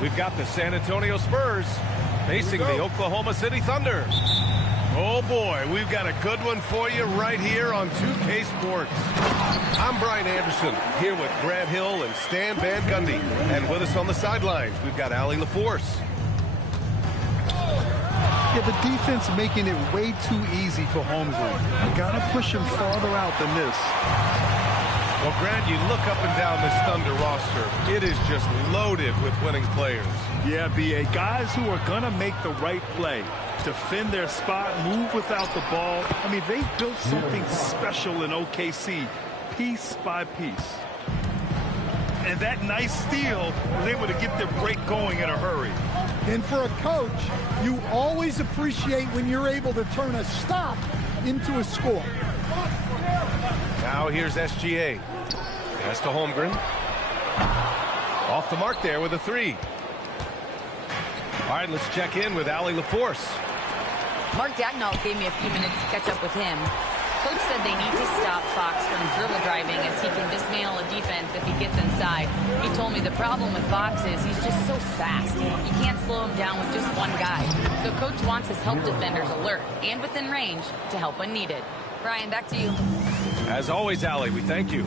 We've got the San Antonio Spurs facing the Oklahoma City Thunder. Oh boy, we've got a good one for you right here on 2K Sports. I'm Brian Anderson, here with Grant Hill and Stan Van Gundy. And with us on the sidelines, we've got Allie LaForce. Yeah, the defense making it way too easy for Holmgren. You gotta push him farther out than this. Well, Grant, you look up and down this Thunder roster. It is just loaded with winning players. Yeah, B.A. Guys who are gonna make the right play. Defend their spot, move without the ball. I mean, they've built something special in OKC, piece by piece. And that nice steal was able to get their break going in a hurry. And for a coach, you always appreciate when you're able to turn a stop into a score. Now here's SGA. Pass to Holmgren. Off the mark there with a three. All right, let's check in with Allie LaForce. Mark Daigneault gave me a few minutes to catch up with him. Coach said they need to stop Fox from dribble driving as he can dismantle a defense if he gets inside. He told me the problem with Fox is he's just so fast. You can't slow him down with just one guy. So Coach wants his help defenders alert and within range to help when needed. Brian, back to you. As always, Allie, we thank you.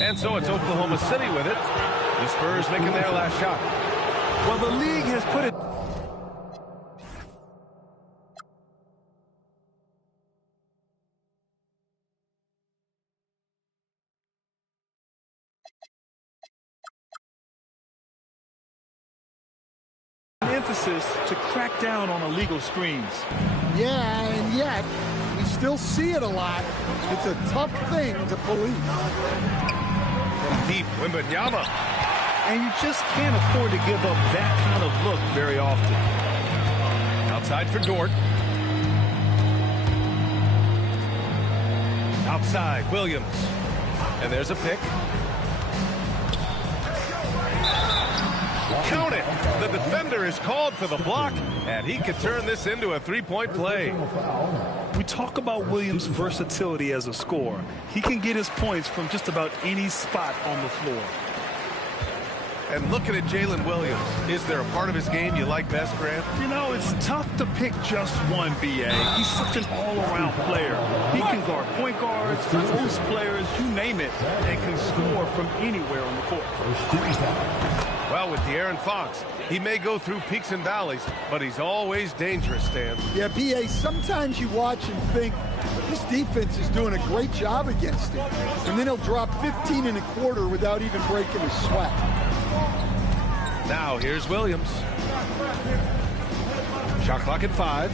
And so it's Oklahoma City with it. The Spurs making their last shot. Well, the league has put it... emphasis to crack down on illegal screens. Yeah, and yet we still see it a lot. It's a tough thing to police. From deep, Wembanyama. And you just can't afford to give up that kind of look very often. Outside for Dort. Outside, Williams. And there's a pick. Count it! The defender is called for the block, and he could turn this into a three-point play. We talk about Williams' versatility as a scorer. He can get his points from just about any spot on the floor. And looking at Jalen Williams, is there a part of his game you like best, Grant? You know, it's tough to pick just one, B.A. He's such an all-around player. He can guard point guards, post players, you name it, and can score from anywhere on the court. Well, with De'Aaron Fox, he may go through peaks and valleys, but he's always dangerous, Stan. Yeah, B.A., sometimes you watch and think, this defense is doing a great job against him. And then he'll drop 15 and a quarter without even breaking a sweat. Now, here's Williams. Shot clock at 5.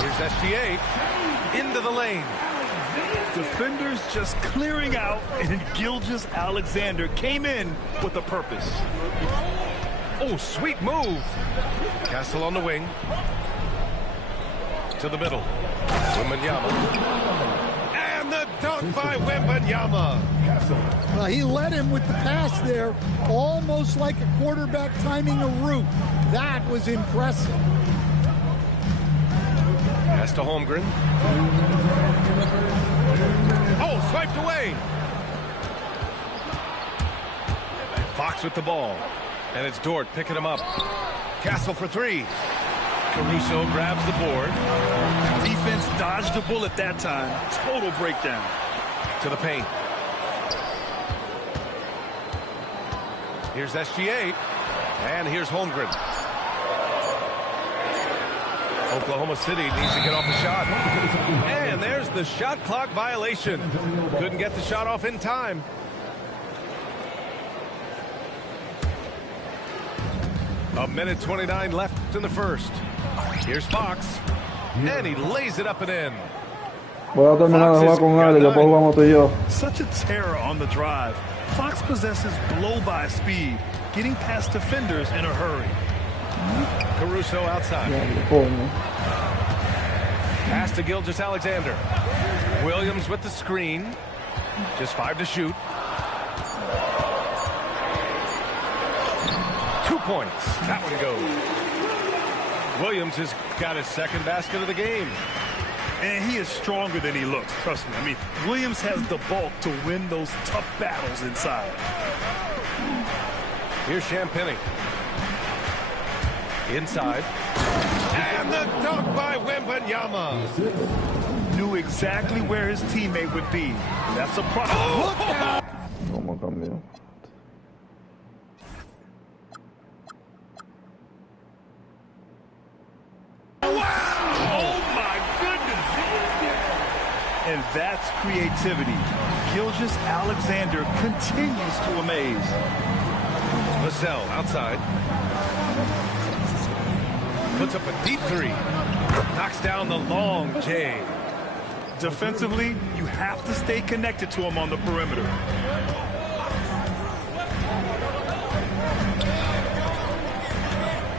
Here's SGA into the lane. Defenders just clearing out, and Gilgeous-Alexander came in with a purpose. Oh, sweet move. Castle on the wing. To the middle. Wembanyama. And the dunk by Wembanyama. Well, he led him with the pass there, almost like a quarterback timing a route. That was impressive. Pass to Holmgren. Oh, swiped away. Fox with the ball. And it's Dort picking him up. Castle for three. Caruso grabs the board. Defense dodged the bullet that time. Total breakdown. To the paint. Here's SGA. And here's Holmgren. Oklahoma City needs to get off the shot. And there's the shot clock violation. Couldn't get the shot off in time. A minute 29 left in the first. Here's Fox. And he lays it up and in. Voy a terminar de jugar con Ale, después jugamos tú y yo. Such a terror on the drive. Fox possesses blow-by speed, getting past defenders in a hurry. Caruso outside. Pass to Gilgeous-Alexander. Williams with the screen. Just 5 to shoot. 2 points. That one goes. Williams has got his second basket of the game. And he is stronger than he looks, trust me. I mean, Williams has the bulk to win those tough battles inside. Here's Champagny. Inside. And the dunk by Wembanyama. Knew exactly where his teammate would be. That's a problem. Oh! Look out! ¿Cómo cambió? And that's creativity. Gilgeous-Alexander continues to amaze. Vassell outside. Puts up a deep three. Knocks down the long J. Defensively, you have to stay connected to him on the perimeter.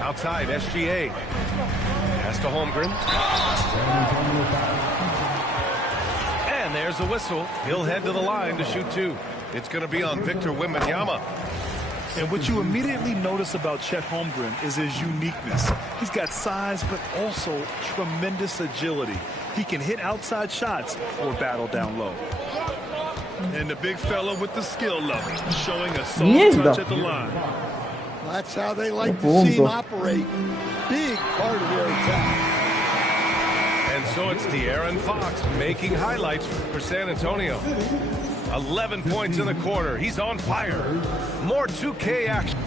Outside, SGA. Pass to Holmgren. And there's the whistle. He'll head to the line to shoot two. It's going to be on Victor Wembanyama. And what you immediately notice about Chet Holmgren is his uniqueness. He's got size, but also tremendous agility. He can hit outside shots or battle down low. And the big fella with the skill level, showing a soft touch at the line. That's how they like to see him operate. Big part of their attack. And so it's De'Aaron Fox making highlights for San Antonio. 11 points in the quarter. He's on fire. More 2K action.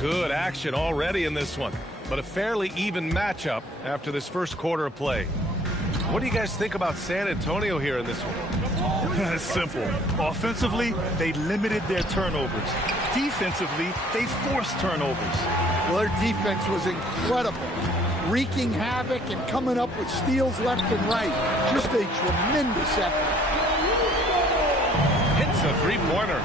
Good action already in this one, but a fairly even matchup after this first quarter of play. What do you guys think about San Antonio here in this one? It's simple. Offensively, they limited their turnovers. Defensively, they forced turnovers. Well, their defense was incredible. Wreaking havoc and coming up with steals left and right. Just a tremendous effort. Hits a three-pointer.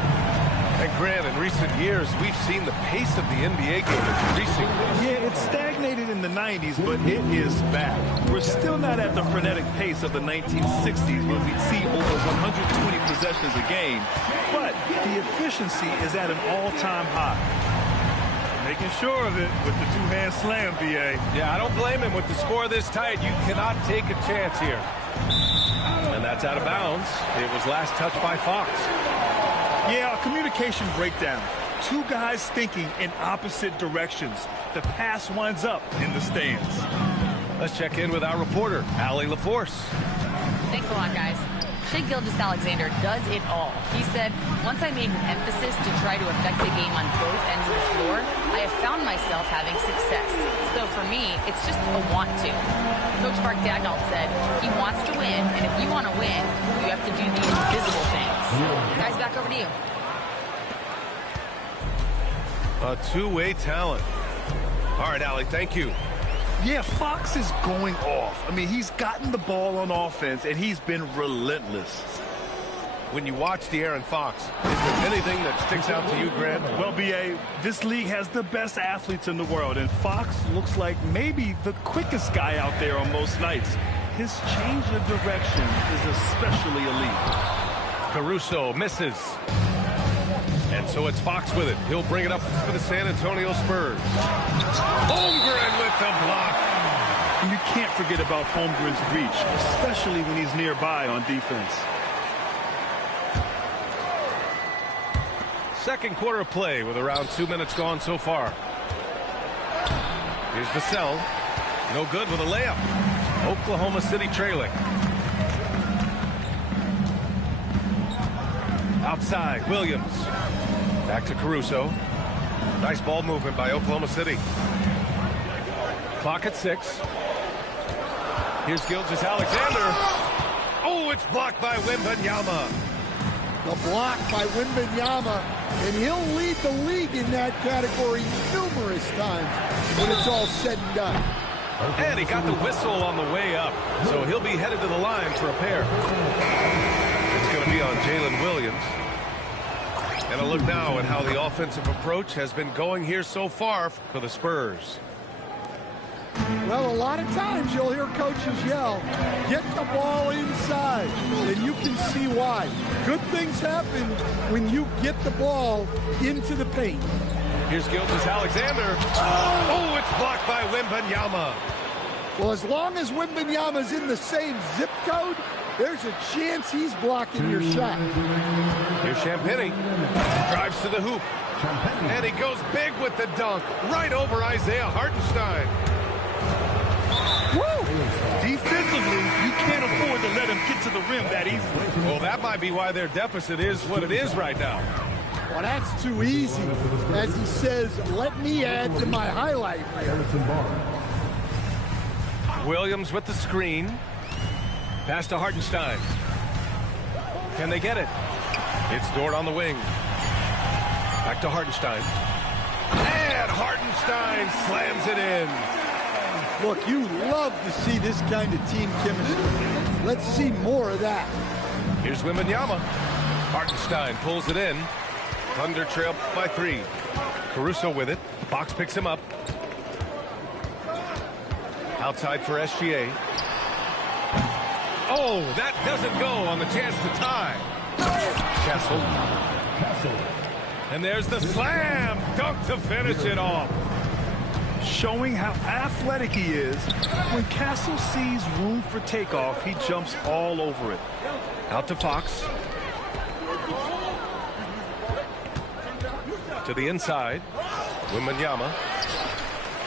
And Grant, in recent years, we've seen the pace of the NBA game increasing. Yeah, it stagnated in the 90s, but it is back. We're still not at the frenetic pace of the 1960s when we'd see over 120 possessions a game, but the efficiency is at an all-time high. Making sure of it with the two-hand slam, BA. Yeah, I don't blame him. With the score this tight, you cannot take a chance here. And that's out of bounds. It was last touched by Fox. Yeah, a communication breakdown. Two guys thinking in opposite directions. The pass winds up in the stands. Let's check in with our reporter, Allie LaForce. Thanks a lot, guys. Shai Gilgeous-Alexander does it all. He said, once I made an emphasis to try to affect the game on both ends of the floor, I have found myself having success. So for me, it's just a want to. Coach Mark Daigneault said he wants to win, and if you want to win, you have to do the invisible things. Guys, back over to you. A two-way talent. All right, Allie, thank you. Yeah, Fox is going off. I mean, he's gotten the ball on offense, and he's been relentless. When you watch De'Aaron Fox, is there anything that sticks out to you, Grant? Well, B.A., this league has the best athletes in the world, and Fox looks like maybe the quickest guy out there on most nights. His change of direction is especially elite. Caruso misses. And so it's Fox with it. He'll bring it up for the San Antonio Spurs. Holmgren with the block. And you can't forget about Holmgren's reach, especially when he's nearby on defense. Second quarter of play with around 2 minutes gone so far. Here's Vassell. No good with a layup. Oklahoma City trailing. Outside, Williams. Back to Caruso. Nice ball movement by Oklahoma City. Clock at 6. Here's Gilgeous-Alexander. Oh, it's blocked by Wembanyama. The block by Wembanyama, and he'll lead the league in that category numerous times when it's all said and done. And he got the whistle on the way up, so he'll be headed to the line for a pair. It's going to be on Jalen Williams. And a look now at how the offensive approach has been going here so far for the Spurs. Well, a lot of times you'll hear coaches yell, get the ball inside, and you can see why. Good things happen when you get the ball into the paint. Here's Gilgeous-Alexander. Oh, it's blocked by Wembanyama. Well, as long as Wembanyama's in the same zip code, there's a chance he's blocking your shot. Here's Champagny. Drives to the hoop. And he goes big with the dunk. Right over Isaiah Hartenstein. Woo! Defensively, you can't afford to let him get to the rim that easily. Well, that might be why their deficit is what it is right now. Well, that's too easy. As he says, let me add to my highlight reel. Williams with the screen. Pass to Hartenstein. Can they get it? It's Dort on the wing. Back to Hartenstein. And Hartenstein slams it in. Look, you love to see this kind of team chemistry. Let's see more of that. Here's Wembanyama. Hartenstein pulls it in. Thunder trail by 3. Caruso with it. Fox picks him up. Outside for SGA. Oh, that doesn't go on the chance to tie. Kessel. And there's the slam dunk to finish it off. Showing how athletic he is. When Castle sees room for takeoff, he jumps all over it. Out to Fox. To the inside. Wembanyama.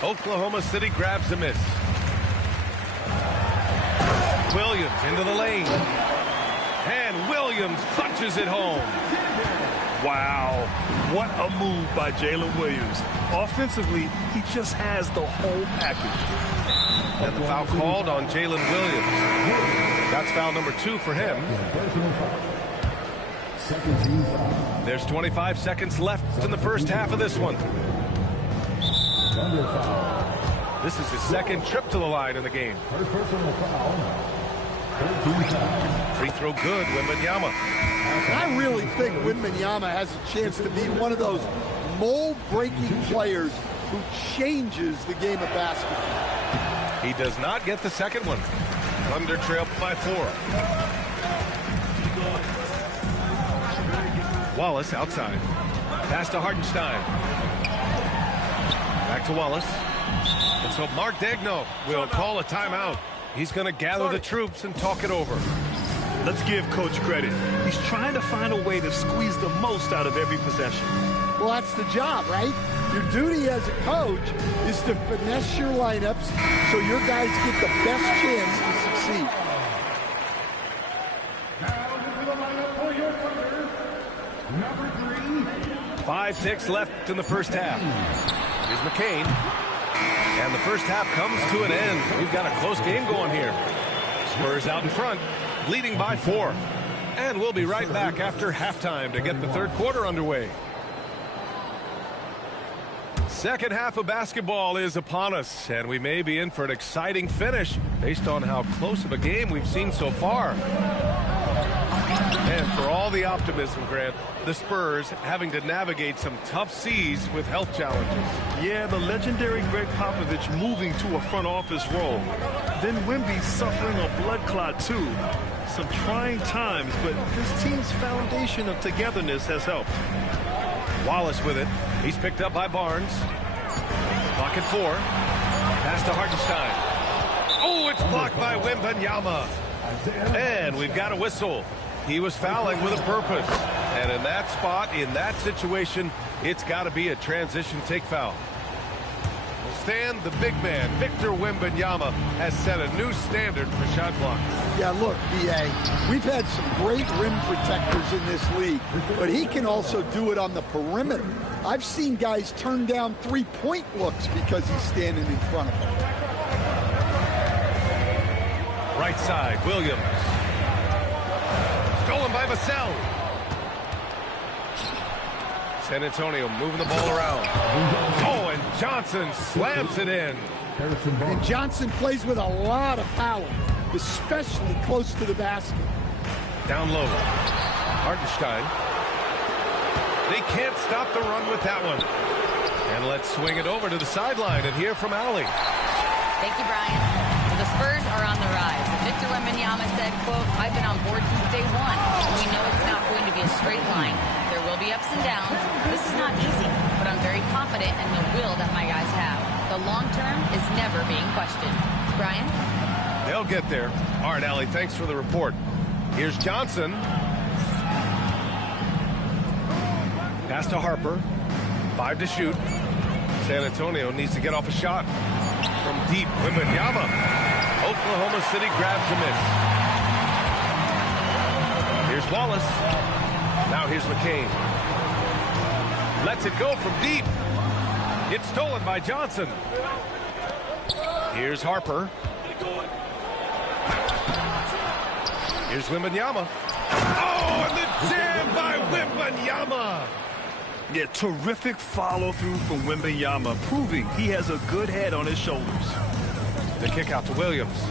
Oklahoma City grabs a miss. Williams into the lane. And Williams punches it home. Wow, what a move by Jalen Williams. Offensively, he just has the whole package. And the foul called on Jalen Williams. That's foul number 2 for him. There's 25 seconds left in the first half of this one. This is his second trip to the line in the game. Free throw good, Wembanyama. I really think Wembanyama has a chance to be one of those mold-breaking players who changes the game of basketball. He does not get the second one. Thunder trail by 4. Wallace outside. Pass to Hartenstein. Back to Wallace. And so Mark Daigneault will call a timeout. He's going to gather the troops and talk it over. Let's give Coach credit. He's trying to find a way to squeeze the most out of every possession. Well, that's the job, right? Your duty as a coach is to finesse your lineups so your guys get the best chance to succeed. 5 ticks left in the first half. Here's McCain. And the first half comes to an end. We've got a close game going here. Spurs out in front, leading by 4. And we'll be right back after halftime to get the third quarter underway. Second half of basketball is upon us, and we may be in for an exciting finish based on how close of a game we've seen so far. And for all the optimism, Grant, the Spurs having to navigate some tough seas with health challenges. Yeah, the legendary Greg Popovich moving to a front office role. Then Wemby suffering a blood clot too. Some trying times, but this team's foundation of togetherness has helped. Wallace with it. He's picked up by Barnes. Clock at 4. Pass to Hartenstein. Oh, it's blocked by Wembanyama. And we've got a whistle. He was fouling with a purpose. And in that spot, in that situation, it's got to be a transition take foul. Stan, the big man, Victor Wembanyama, has set a new standard for shot blocking. Yeah, look, B.A., we've had some great rim protectors in this league, but he can also do it on the perimeter. I've seen guys turn down three-point looks because he's standing in front of them. Right side, Williams. Stolen by Vassell. San Antonio moving the ball around. Oh, and Johnson slams it in. And Johnson plays with a lot of power, especially close to the basket. Down low. Hartenstein. They can't stop the run with that one. And let's swing it over to the sideline and hear from Allie. Thank you, Brian. The Spurs are on the rise. Victor Wembanyama said, quote, "I've been on board since day one. We know it's not going to be a straight line. There will be ups and downs. This is not easy, but I'm very confident in the will that my guys have. The long term is never being questioned." Brian? They'll get there. All right, Allie, thanks for the report. Here's Johnson. Pass to Harper. 5 to shoot. San Antonio needs to get off a shot. From deep, Wembanyama. Oklahoma City grabs a miss. Here's Wallace. Now here's McCain. Lets it go from deep. It's stolen by Johnson. Here's Harper. Here's Wembanyama. Oh, and the jam by Wembanyama. Yeah, terrific follow-through from Wembanyama, proving he has a good head on his shoulders. The kick out to Williams.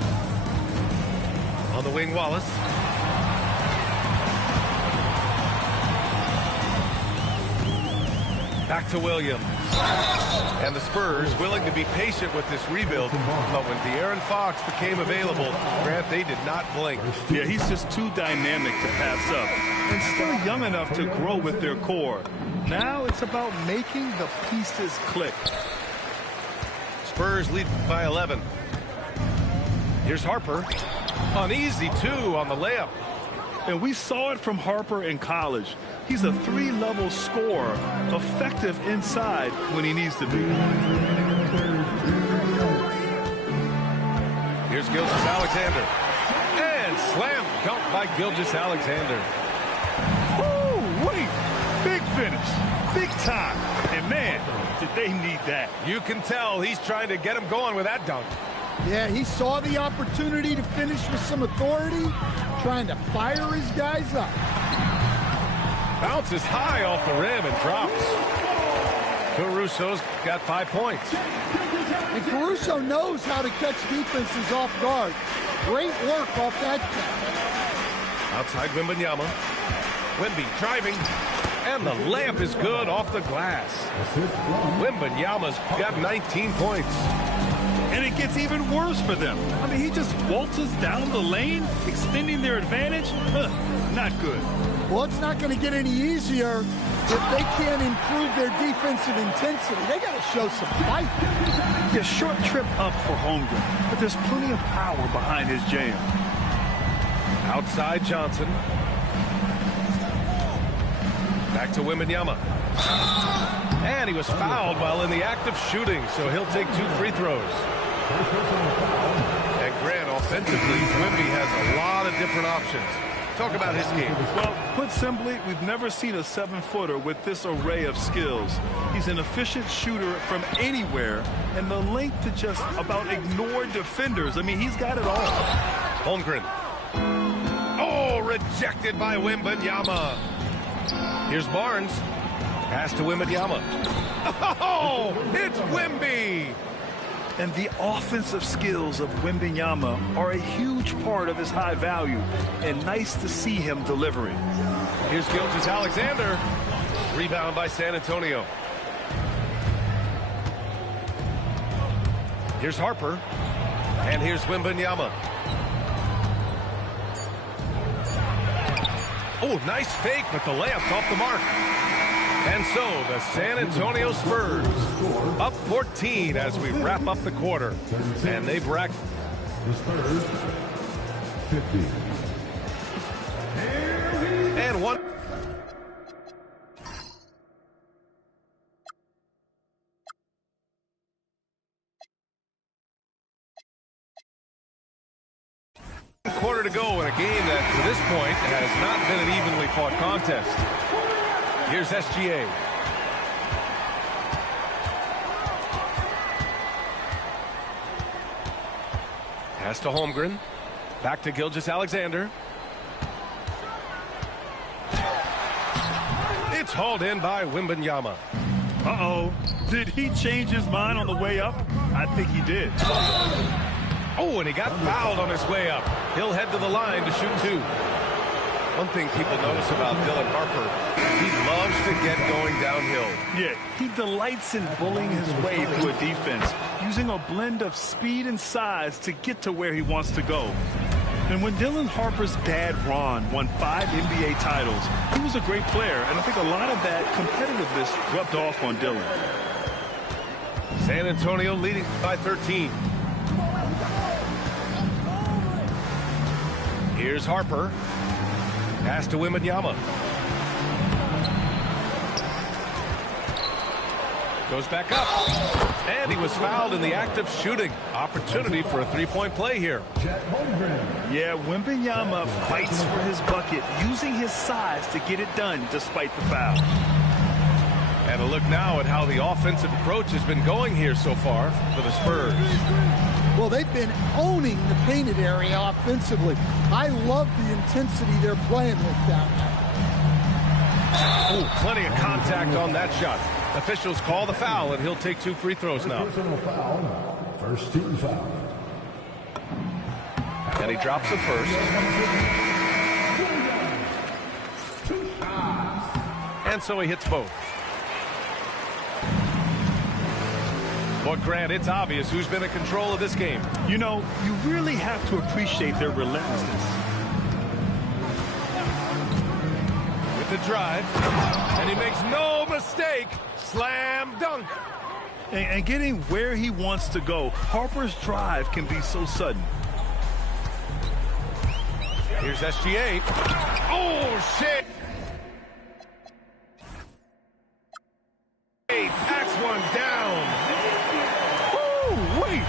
On the wing, Wallace. Back to Williams. And the Spurs willing to be patient with this rebuild. But when De'Aaron Fox became available, Grant, they did not blink. Yeah, he's just too dynamic to pass up. And still young enough to grow with their core. Now it's about making the pieces click. Spurs lead by 11. Here's Harper. An easy 2 on the layup. And we saw it from Harper in college. He's a 3-level scorer, effective inside when he needs to be. Here's Gilgeous-Alexander. And slam dunk by Gilgeous-Alexander. Woo, wait, big finish, big time. And man, did they need that. You can tell he's trying to get him going with that dunk. Yeah, he saw the opportunity to finish with some authority, trying to fire his guys up. Bounces high off the rim and drops. Caruso's got 5 points. And Caruso knows how to catch defenses off guard. Great work off that catch. Outside Wembanyama. Wemby driving. And the layup is good off the glass. Wembanyama's got 19 points. And it gets even worse for them. I mean, he just waltzes down the lane, extending their advantage. Not good. Well, it's not going to get any easier if they can't improve their defensive intensity. They got to show some fight. A short trip up for Holmgren, but there's plenty of power behind his jam. Outside Johnson. Back to Wembanyama. And he was fouled while in the act of shooting, so he'll take 2 free throws. And Grant, offensively, Wemby has a lot of different options. Talk about his game. Well, put simply, we've never seen a 7-footer with this array of skills. He's an efficient shooter from anywhere, and the length to just about ignore defenders. I mean, he's got it all. Holmgren. Oh, rejected by Wembanyama. Here's Barnes. Pass to Wembanyama. Oh, it's Wemby. And the offensive skills of Wembanyama are a huge part of his high value, and nice to see him delivering. Here's Gilgeous-Alexander. Rebound by San Antonio. Here's Harper. And here's Wembanyama. Oh, nice fake, but the layup's off the mark. And so the San Antonio Spurs up 14 as we wrap up the quarter. And they've racked the Spurs 50. And one. Quarter to go in a game that to this point has not been an evenly fought contest. Here's SGA. Pass to Holmgren. Back to Gilgeous-Alexander. It's hauled in by Wembanyama. Uh-oh. Did he change his mind on the way up? I think he did. Oh, and he got fouled on his way up. He'll head to the line to shoot 2. One thing people notice about Dylan Harper, he loves to get going downhill. Yeah, he delights in bullying his way through a defense, using a blend of speed and size to get to where he wants to go. And when Dylan Harper's dad, Ron, won 5 NBA titles, he was a great player, and I think a lot of that competitiveness rubbed off on Dylan. San Antonio leading by 13. Here's Harper. Pass to Wembanyama. Goes back up. And he was fouled in the act of shooting. Opportunity for a three-point play here. Yeah, Wembanyama fights for his bucket, using his size to get it done despite the foul. And a look now at how the offensive approach has been going here so far for the Spurs. Well, they've been owning the painted area offensively. I love the intensity they're playing with down there. Oh, plenty of contact on that shot. Officials call the foul, and he'll take 2 free throws now. First team foul. And he drops it first. And so he hits both. But Grant, it's obvious who's been in control of this game. You know, you really have to appreciate their relentlessness. With the drive, and he makes no mistake. Slam dunk. And getting where he wants to go, Harper's drive can be so sudden. Here's SGA. Oh, shit. He packs one down. Woo, wait.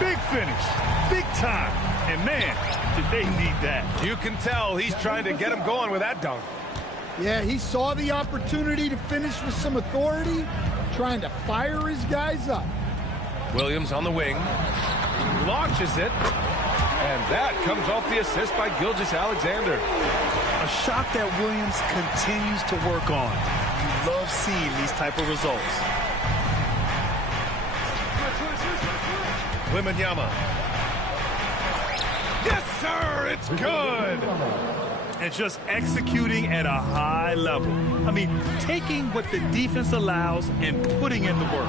Big finish. Big time. And, man, did they need that. You can tell he's trying to get him going with that dunk. Yeah, he saw the opportunity to finish with some authority, trying to fire his guys up. Williams on the wing. Launches it. And that comes off the assist by Gilgeous-Alexander. A shot that Williams continues to work on. You love seeing these type of results. Wembanyama. Yes, sir, it's good. And just executing at a high level. I mean, taking what the defense allows and putting in the work.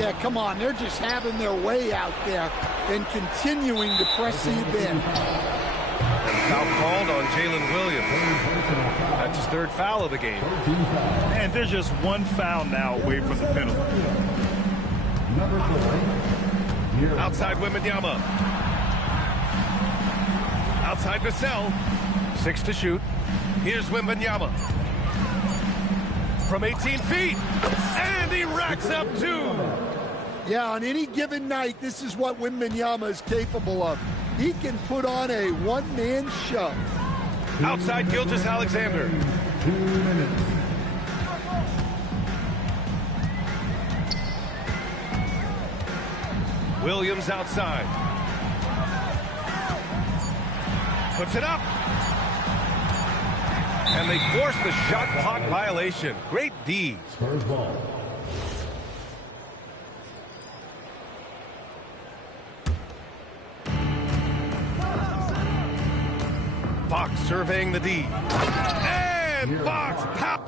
Yeah, come on. They're just having their way out there and continuing to press the bin. Foul called on Jalen Williams. That's his 3rd foul of the game. And there's just 1 foul now away from the penalty. Number 4. Outside Wembanyama. Outside Vassell. 6 to shoot. Here's Wembanyama. From 18 feet. And he racks up 2. Yeah, on any given night, this is what Wembanyama is capable of. He can put on a one-man show. Outside Gilgeous-Alexander. 2 minutes. Williams outside. Puts it up. And they force the shot clock violation. Great D. Spurs ball. Fox surveying the D. And Fox pops.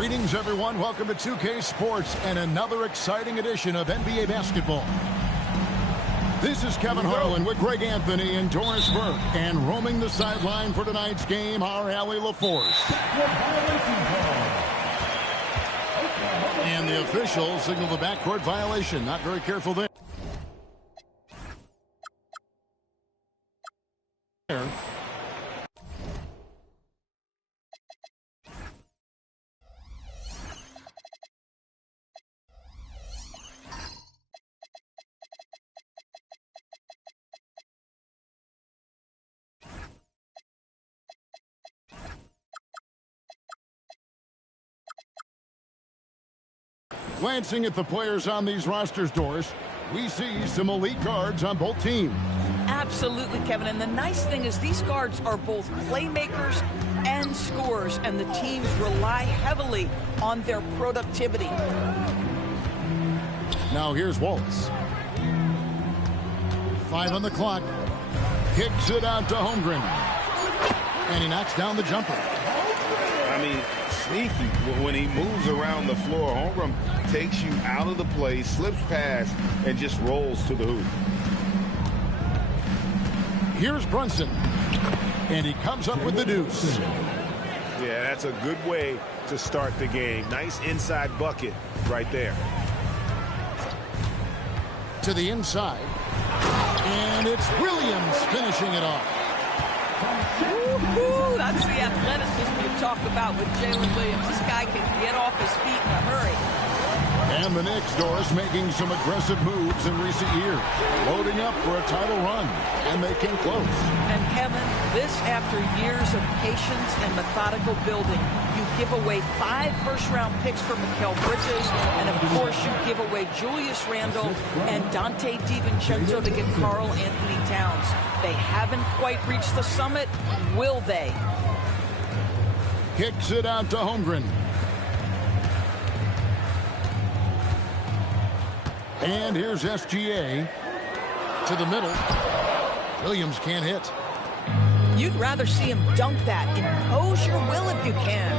Greetings, everyone. Welcome to 2K Sports and another exciting edition of NBA basketball. This is Kevin Harlan with Greg Anthony and Doris Burke. And roaming the sideline for tonight's game, our Allie LaForce. And the officials signal the backcourt violation. Not very careful there. Glancing at the players on these rosters, Doris, we see some elite guards on both teams. Absolutely, Kevin. And the nice thing is these guards are both playmakers and scorers, and the teams rely heavily on their productivity. Now here's Wallace. 5 on the clock. Kicks it out to Holmgren. And he knocks down the jumper. I mean, sneaky when he moves around the floor. Holmgren takes you out of the play, slips past, and just rolls to the hoop. Here's Brunson. And he comes up with the deuce. Yeah, that's a good way to start the game. Nice inside bucket right there. To the inside. And it's Williams finishing it off. Woo-hoo, that's the athleticism you talk about with Jalen Williams. This guy can get off his feet in a hurry. And the Knicks, Doris, making some aggressive moves in recent years. Loading up for a title run. And they came close. And Kevin, this after years of patience and methodical building. You give away 5 first-round picks for Mikal Bridges. And, of course, you give away Julius Randle and Dante DiVincenzo to get Karl Anthony Towns. They haven't quite reached the summit. Will they? Kicks it out to Holmgren. And here's SGA to the middle. Williams can't hit. You'd rather see him dunk that. Impose your will if you can.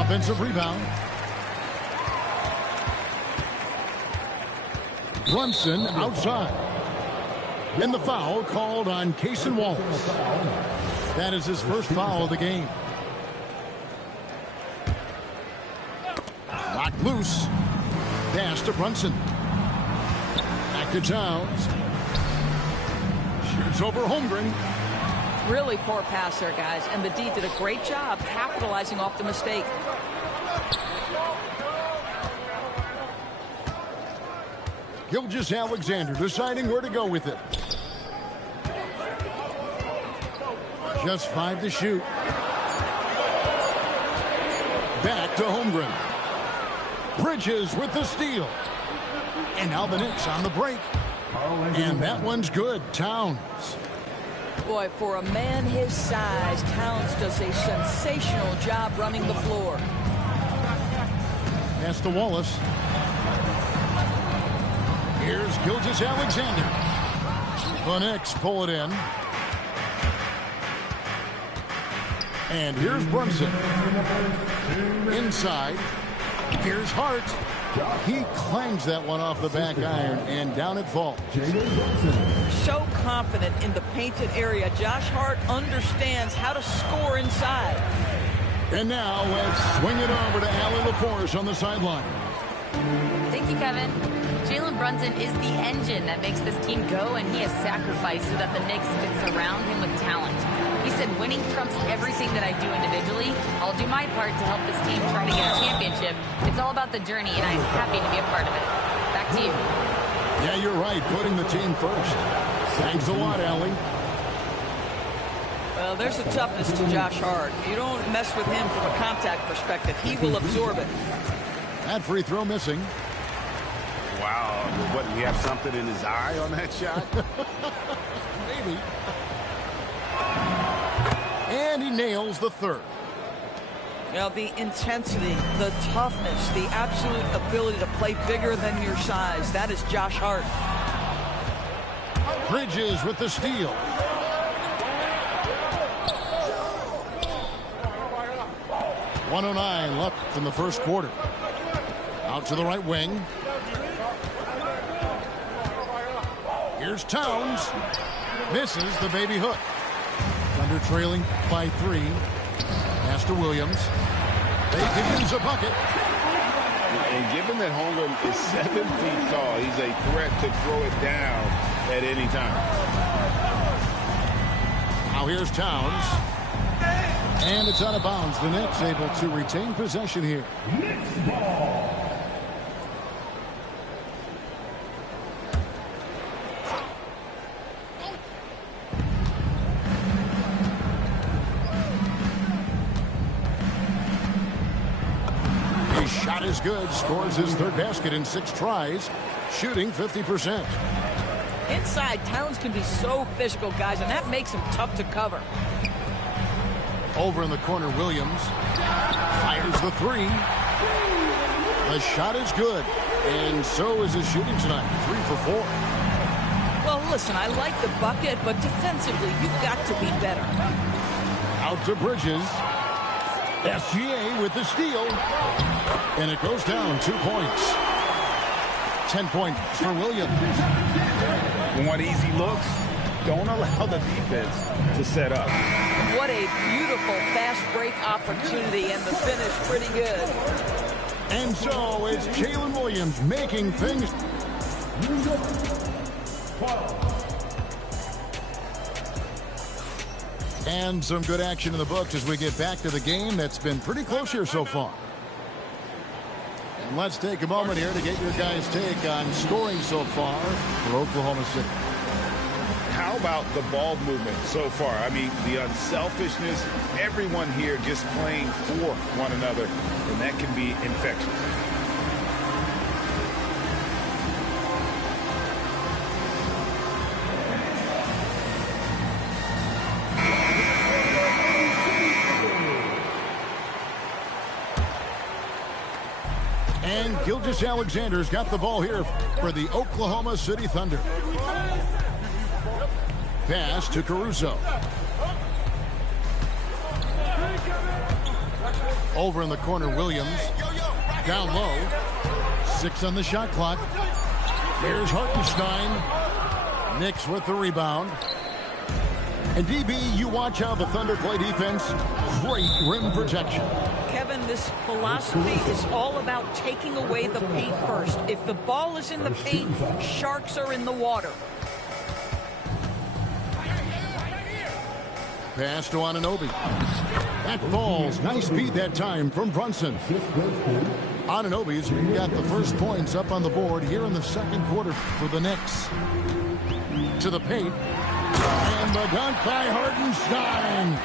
Offensive rebound. Brunson outside. And the foul called on Cason Wallace. That is his first foul of the game. Locked loose. Pass to Brunson. Back to Towns. Shoots over Holmgren. Really poor pass there, guys. And the D did a great job capitalizing off the mistake. Gilgeous-Alexander deciding where to go with it. Just 5 to shoot. Back to Holmgren. Bridges with the steal. And now the Knicks on the break. And that one's good. Towns. Boy, for a man his size, Towns does a sensational job running the floor. Pass to Wallace. Here's Gilgeous-Alexander. The Knicks pull it in. And here's Brunson. Inside. Here's Hart. He clangs that one off the back iron, and down it falls. So confident in the painted area. Josh Hart understands how to score inside. And now let's swing it over to Allie LaForce on the sideline. Thank you, Kevin. Jalen Brunson is the engine that makes this team go, and he has sacrificed so that the Knicks could surround him with talent. He said, winning trumps everything that I do individually. I'll do my part to help this team try to get a championship. It's all about the journey, and I'm happy to be a part of it. Back to you. Yeah, you're right. Putting the team first. Thanks a lot, Allie. Well, there's a toughness to Josh Hart. You don't mess with him from a contact perspective. He will absorb it. That free throw missing. Wow. What, did he have something in his eye on that shot? Maybe. And he nails the third. Now, the intensity, the toughness, the absolute ability to play bigger than your size. That is Josh Hart. Bridges with the steal. 1:09 left in the first quarter. Out to the right wing. Here's Towns. Misses the baby hook. Thunder trailing by 3. Pass to Williams. They can use a bucket. And given that Holmgren is 7 feet tall, he's a threat to throw it down at any time. Now here's Towns. And it's out of bounds. The Knicks able to retain possession here. Knicks ball. His shot is good. Scores his 3rd basket in 6 tries. Shooting 50%. Inside, Towns can be so physical, guys, and that makes him tough to cover. Over in the corner, Williams fires the 3. The shot is good, and so is his shooting tonight. 3 for 4. Well, listen, I like the bucket, but defensively, you've got to be better. Out to Bridges. SGA with the steal, and it goes down 2 points. 10 points for Williams. Want easy looks? Don't allow the defense to set up. What a beautiful fast break opportunity, and the finish pretty good. And so it's Jalen Williams making things. And some good action in the books as we get back to the game that's been pretty close here so far. And let's take a moment here to get your guys' take on scoring so far for Oklahoma City. How about the ball movement so far? I mean, the unselfishness, everyone here just playing for one another, and that can be infectious. And Gilgeous-Alexander's got the ball here for the Oklahoma City Thunder. Pass to Caruso. Over in the corner, Williams. Down low. 6 on the shot clock. Here's Hartenstein. Knicks with the rebound. And DB, you watch how the Thunder play defense. Great rim protection. Kevin, this philosophy is all about taking away the paint first. If the ball is in the paint, sharks are in the water. Pass to Anunoby. That falls. Nice beat that time from Brunson. Anunoby's got the first points up on the board here in the second quarter for the Knicks. To the paint. And the dunk by Hartenstein.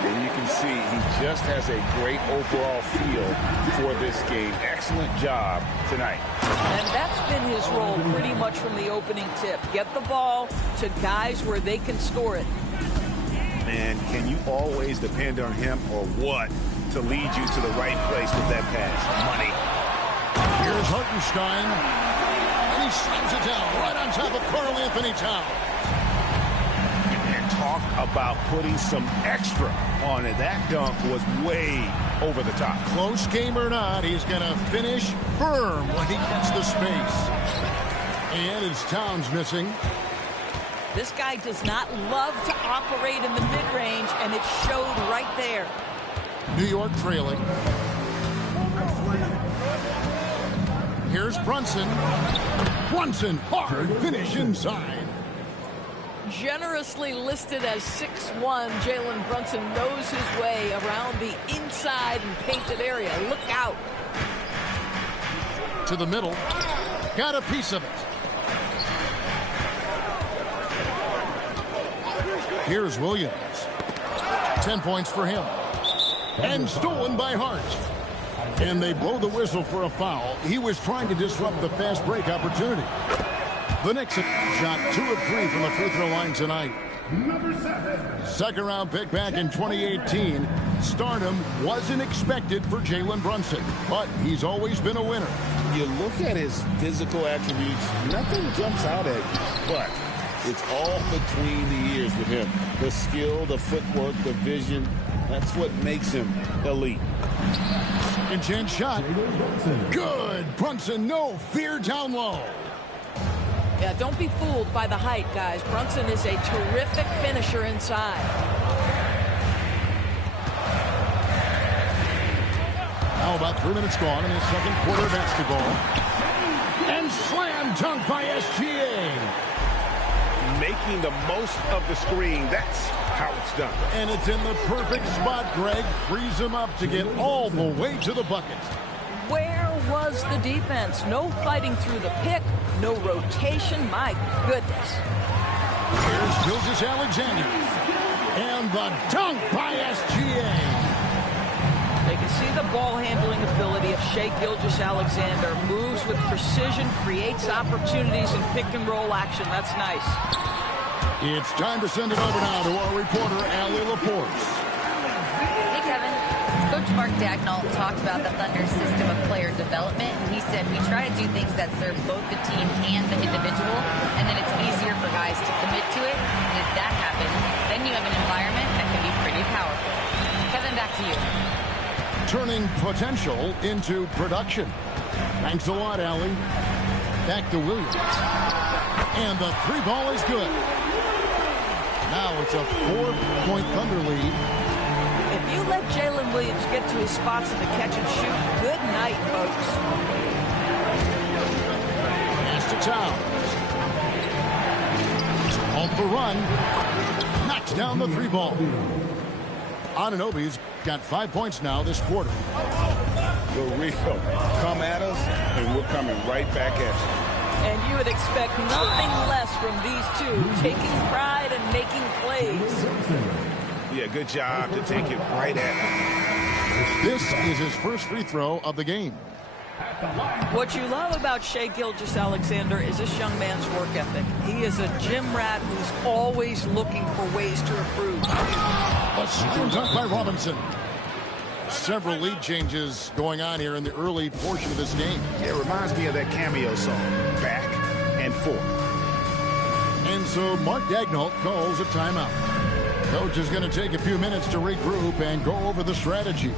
And you can see he just has a great overall feel for this game. Excellent job tonight. And that's been his role pretty much from the opening tip. Get the ball to guys where they can score it. And can you always depend on him or what to lead you to the right place with that pass? Money. Here's Hartenstein. And he slams it down right on top of Karl Anthony Towns. And talk about putting some extra on it. That dunk was way over the top. Close game or not, he's going to finish firm when he gets the space. And it's Towns missing. This guy does not love to operate in the mid-range, and it showed right there. New York trailing. Here's Brunson. Brunson, hard finish inside. Generously listed as 6'1", Jalen Brunson knows his way around the inside and painted area. Look out. To the middle. Got a piece of it. Here's Williams. 10 points for him. And stolen by Hart. And they blow the whistle for a foul. He was trying to disrupt the fast break opportunity. The Knicks shot 2 of 3 from the free throw line tonight. Second round pick back in 2018. Stardom wasn't expected for Jalen Brunson, but he's always been a winner. You look at his physical attributes, nothing jumps out at you, but it's all between the ears with him. The skill, the footwork, the vision, That's what makes him elite. Second chance shot. Good. Brunson, no fear down low. Yeah, don't be fooled by the height, guys. Brunson is a terrific finisher inside. Now about 3 minutes gone in the second quarter of basketball. And slam dunk by SGA. Making the most of the screen. That's how it's done. And it's in the perfect spot, Greg. Frees him up to get all the way to the bucket. Where was the defense? No fighting through the pick, no rotation. My goodness. Here's Gilgeous-Alexander. And the dunk by SGA. They can see the ball handling ability of Shai Gilgeous-Alexander. Moves with precision, creates opportunities in pick and roll action. That's nice. It's time to send it over now to our reporter, Allie Laporte. Hey, Kevin. Coach Mark Daigneault talked about the Thunder's system of player development. He said, we try to do things that serve both the team and the individual, and then it's easier for guys to commit to it. And if that happens, then you have an environment that can be pretty powerful. Kevin, back to you. Turning potential into production. Thanks a lot, Allie. Back to Williams. And the three ball is good. Now it's a 4-point Thunder lead. If you let Jalen Williams get to his spots in the catch and shoot, good night, folks. Pass to Towns. Off the run. Knocks down the three ball. Anunoby's got 5 points now this quarter. Rico, come at us, and we're coming right back at you. And you would expect nothing less from these two, taking pride and making plays. Yeah, good job to take it right at him. This is his first free throw of the game. What you love about Shai Gilgeous-Alexander is this young man's work ethic. He is a gym rat who's always looking for ways to improve. A slam dunk by Robinson. Several lead changes going on here in the early portion of this game. It reminds me of that cameo song, Back and Forth. And so Mark Daigneault calls a timeout. Coach is going to take a few minutes to regroup and go over the strategy.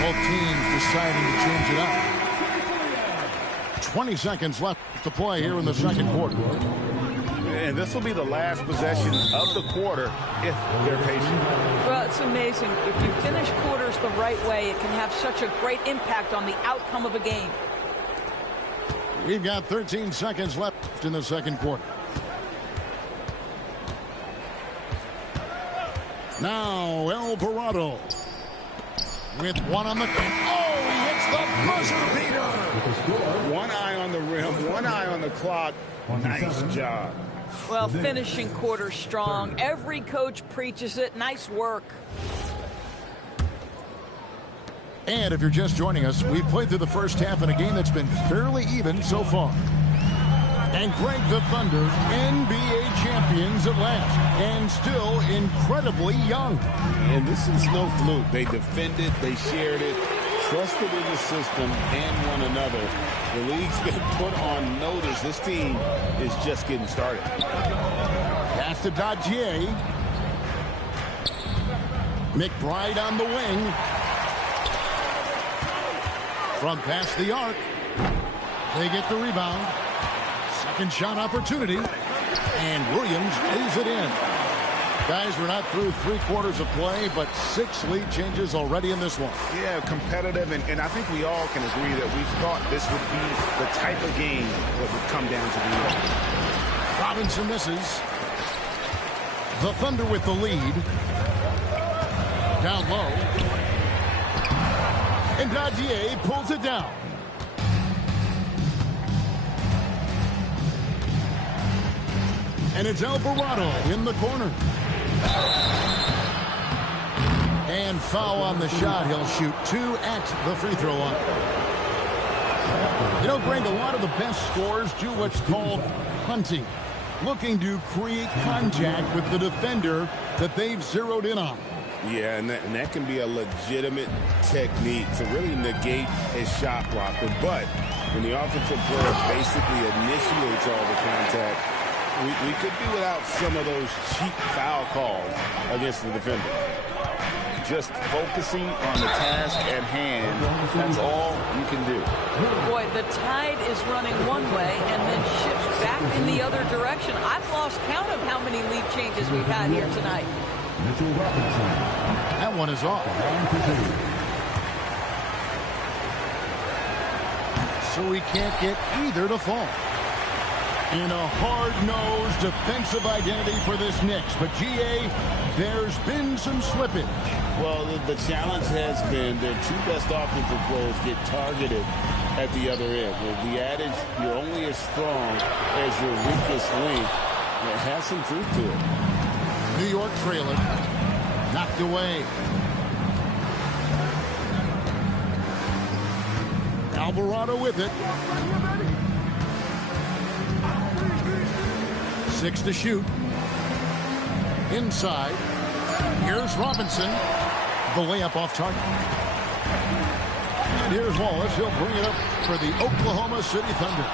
Both teams deciding to change it up. 20 seconds left to play here in the second quarter. And this will be the last possession of the quarter if they're patient. Well, it's amazing. If you finish quarters the right way, it can have such a great impact on the outcome of a game. We've got 13 seconds left in the second quarter. Now, Alvarado. With one on the... Oh, he hits the buzzer beater! One eye on the rim, one eye on the clock. Nice job. Well, finishing quarter strong. Every coach preaches it. Nice work. And if you're just joining us, we've played through the first half in a game that's been fairly even so far. And Greg, the Thunder, NBA champions at last, and still incredibly young. And this is no fluke. They defended, they shared it, trusted in the system and one another. The league's been put on notice. This team is just getting started. Pass to Dadier. McBride on the wing. From past the arc. They get the rebound. Second shot opportunity. And Williams lays it in. Guys, we're not through 3 quarters of play, but 6 lead changes already in this one. Yeah, competitive, and I think we all can agree that we thought this would be the type of game that would come down to the end. Robinson misses. The Thunder with the lead. Down low. And Dadier pulls it down. And it's Alvarado in the corner. And foul on the shot. He'll shoot 2 at the free throw line. You know, Greg, a lot of the best scorers do what's called hunting. Looking to create contact with the defender that they've zeroed in on. Yeah, and that can be a legitimate technique to really negate a shot blocker. But when the offensive player basically initiates all the contact, we could be without some of those cheap foul calls against the defender. Just focusing on the task at hand, that's all you can do. Boy, the tide is running one way and then shifts back in the other direction. I've lost count of how many lead changes we've had here tonight. That one is off. So he can't get either to fall. And a hard-nosed defensive identity for this Knicks. But, G.A., there's been some slippage. Well, the challenge has been their two best offensive players get targeted at the other end. The adage, you're only as strong as your weakest link, it has some truth to it. New York trailing. Knocked away. Alvarado with it. 6 to shoot. Inside. Here's Robinson. The layup off target. And here's Wallace. He'll bring it up for the Oklahoma City Thunder.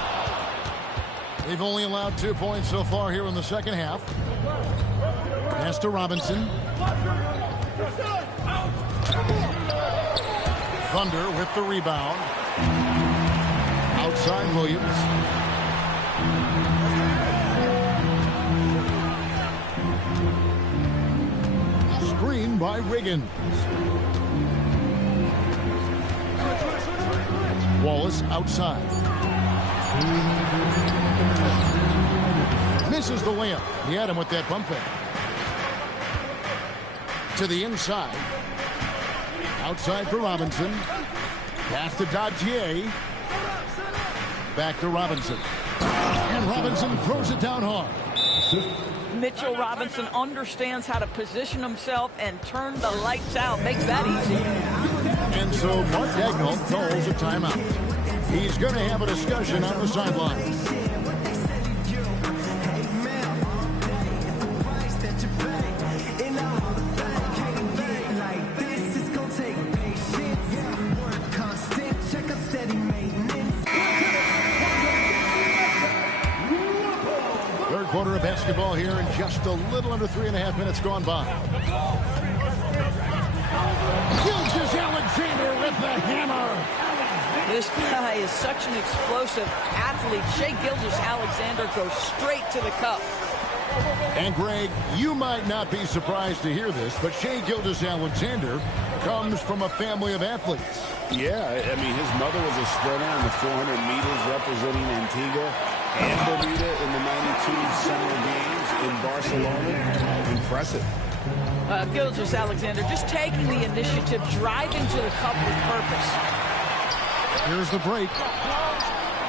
They've only allowed 2 points so far here in the second half. Pass to Robinson. Thunder with the rebound. Outside Williams. Screen by Riggins. Wallace outside. Misses the layup. He had him with that pump fake. To the inside. Outside for Robinson. Pass to Dodgier. Back to Robinson. And Robinson throws it down hard. Mitchell Robinson understands how to position himself and turn the lights out. Makes that easy. And so Mark Daigneault calls a timeout. He's going to have a discussion on the sideline. Third quarter of basketball here, and just a little under 3.5 minutes gone by. Gilgeous-Alexander with the hammer. This guy is such an explosive athlete. Shai Gilgeous-Alexander goes straight to the cup. And Greg, you might not be surprised to hear this, but Shai Gilgeous-Alexander comes from a family of athletes. Yeah, I mean, his mother was a sprinter in the 400 meters representing Antigua and Bermuda in the 92 Summer Games in Barcelona. Impressive. Gilgeous-Alexander just taking the initiative, driving to the cup with purpose. Here's the break.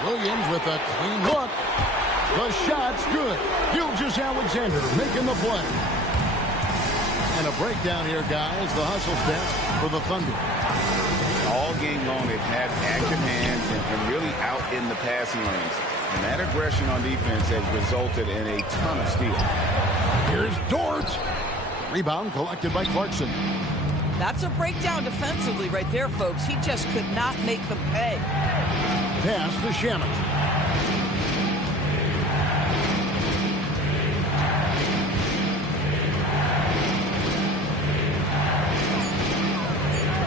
Williams with a clean look. The shot's good. Gilgeous-Alexander making the play. And a breakdown here, guys. The hustle's best for the Thunder. All game long, they've had active hands and really out in the passing lanes. And that aggression on defense has resulted in a ton of steals. Here's Dort. Rebound collected by Clarkson. That's a breakdown defensively right there, folks. He just could not make them pay. Pass to Shamet.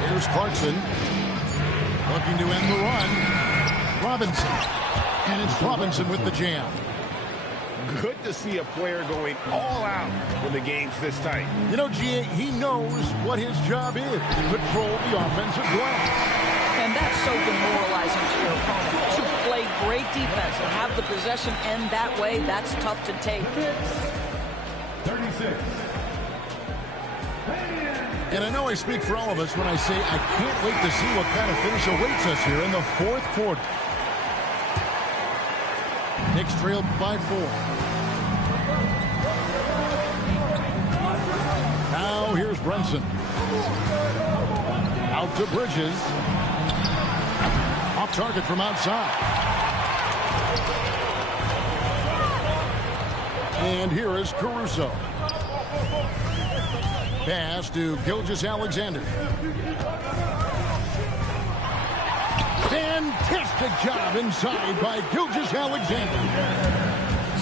Here's Clarkson. Looking to end the run. Robinson. And it's Robinson with the jam. Good to see a player going all out when the game's this tight. You know, G.A., he knows what his job is. To control the offensive glass. And that's so demoralizing to your opponent. To play great defense and have the possession end that way, that's tough to take. 36. And I know I speak for all of us when I say I can't wait to see what kind of finish awaits us here in the fourth quarter. Knicks trailed by 4. Now here's Brunson. Out to Bridges. Off target from outside. And here is Caruso. Pass to Gilgeous-Alexander. Fantastic job inside by Gilgeous-Alexander.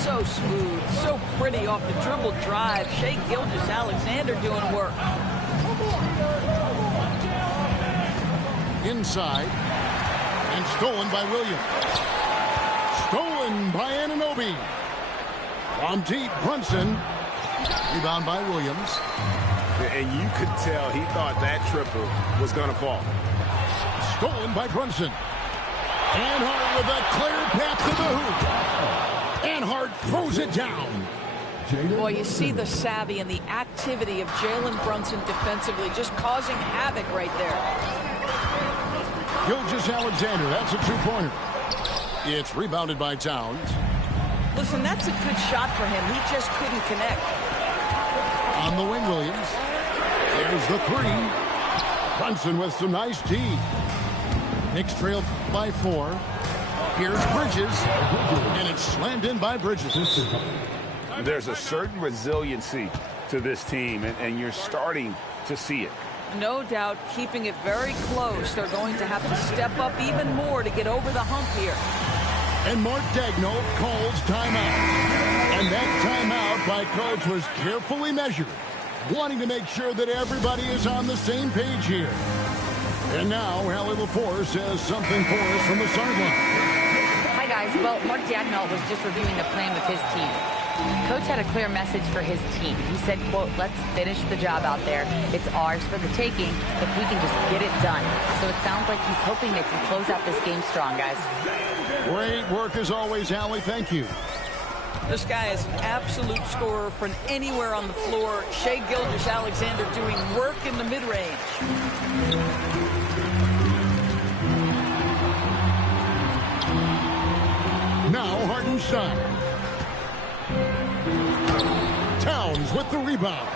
so smooth, so pretty off the dribble drive. Shai Gilgeous-Alexander doing work. Inside. And stolen by Williams. Stolen by Anunoby. From deep, Brunson. Rebound by Williams. And you could tell he thought that triple was going to fall. Stolen by Brunson. Anhart with a clear path to the hoop. Anhart throws it down. Boy, you see the savvy and the activity of Jalen Brunson defensively, just causing havoc right there. Gilgeous-Alexander, that's a two-pointer. It's rebounded by Towns. Listen, that's a good shot for him. He just couldn't connect. On the wing, Williams. There's the three. Brunson with some nice D. Knicks trail by 4. Here's Bridges. And it's slammed in by Bridges. There's a certain resiliency to this team, and you're starting to see it. No doubt keeping it very close. They're going to have to step up even more to get over the hump here. And Mark Daigneault calls timeout. And that timeout by coach was carefully measured, wanting to make sure that everybody is on the same page here. And now, Allie LaForce says something for us from the sideline. Hi, guys. Well, Mark Daigneault was just reviewing the plan with his team. Coach had a clear message for his team. He said, quote, let's finish the job out there. It's ours for the taking if we can just get it done. So it sounds like he's hoping they can close out this game strong, guys. Great work as always, Allie. Thank you. This guy is an absolute scorer from anywhere on the floor. Shai Gilgeous-Alexander doing work in the mid-range. Now Hartenstein. Towns with the rebound.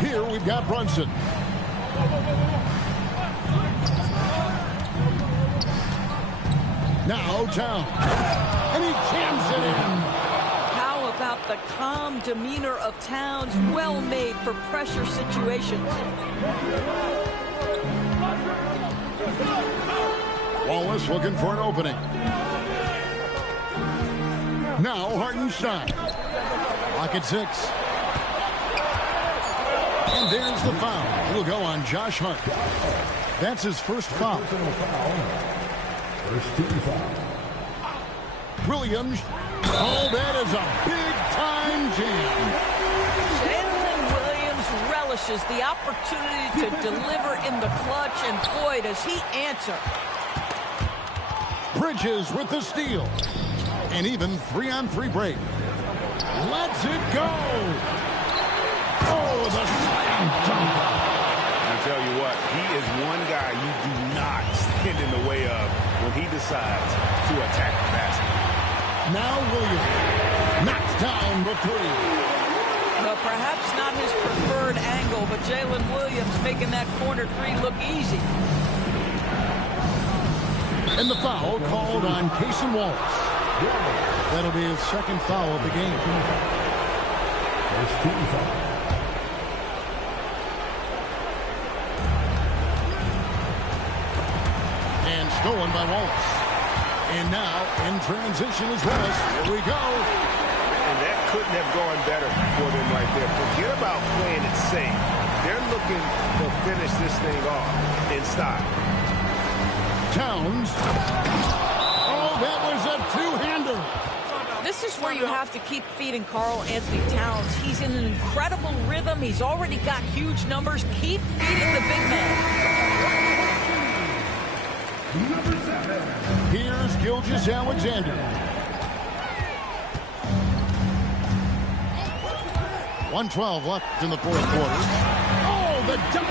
Here we've got Brunson. Now Towns. And he jams it in. How about the calm demeanor of Towns? Well made for pressure situations. Wallace looking for an opening. Now Hartenstein. Lock at 6. And there's the foul. It'll go on Josh Hart. That's his first foul. First team foul. Williams. Oh, that is a big-time jam. Jalen Williams relishes the opportunity to deliver in the clutch, and boy, does he answer. Bridges with the steal. And even 3-on-3 break. Let's it go. Oh, the slam dunk. I tell you what, he is one guy you do not stand in the way of when he decides to attack the basket. Now Williams knocks down the 3. Well, perhaps not his preferred angle, but Jalen Williams making that corner 3 look easy. And the foul called on Cason Wallace. That'll be his second foul of the game. First team foul. And stolen by Wallace. And now, in transition is Wallace. Here we go. And that couldn't have gone better for them right there. Forget about playing it safe. They're looking to finish this thing off in style. Towns. Oh, that was a two-hander. This is where you have to keep feeding Karl Anthony Towns. He's in an incredible rhythm. He's already got huge numbers. Keep feeding the big man. Here's Gilgeous-Alexander. 1:12 left in the fourth quarter. Oh, the dunk!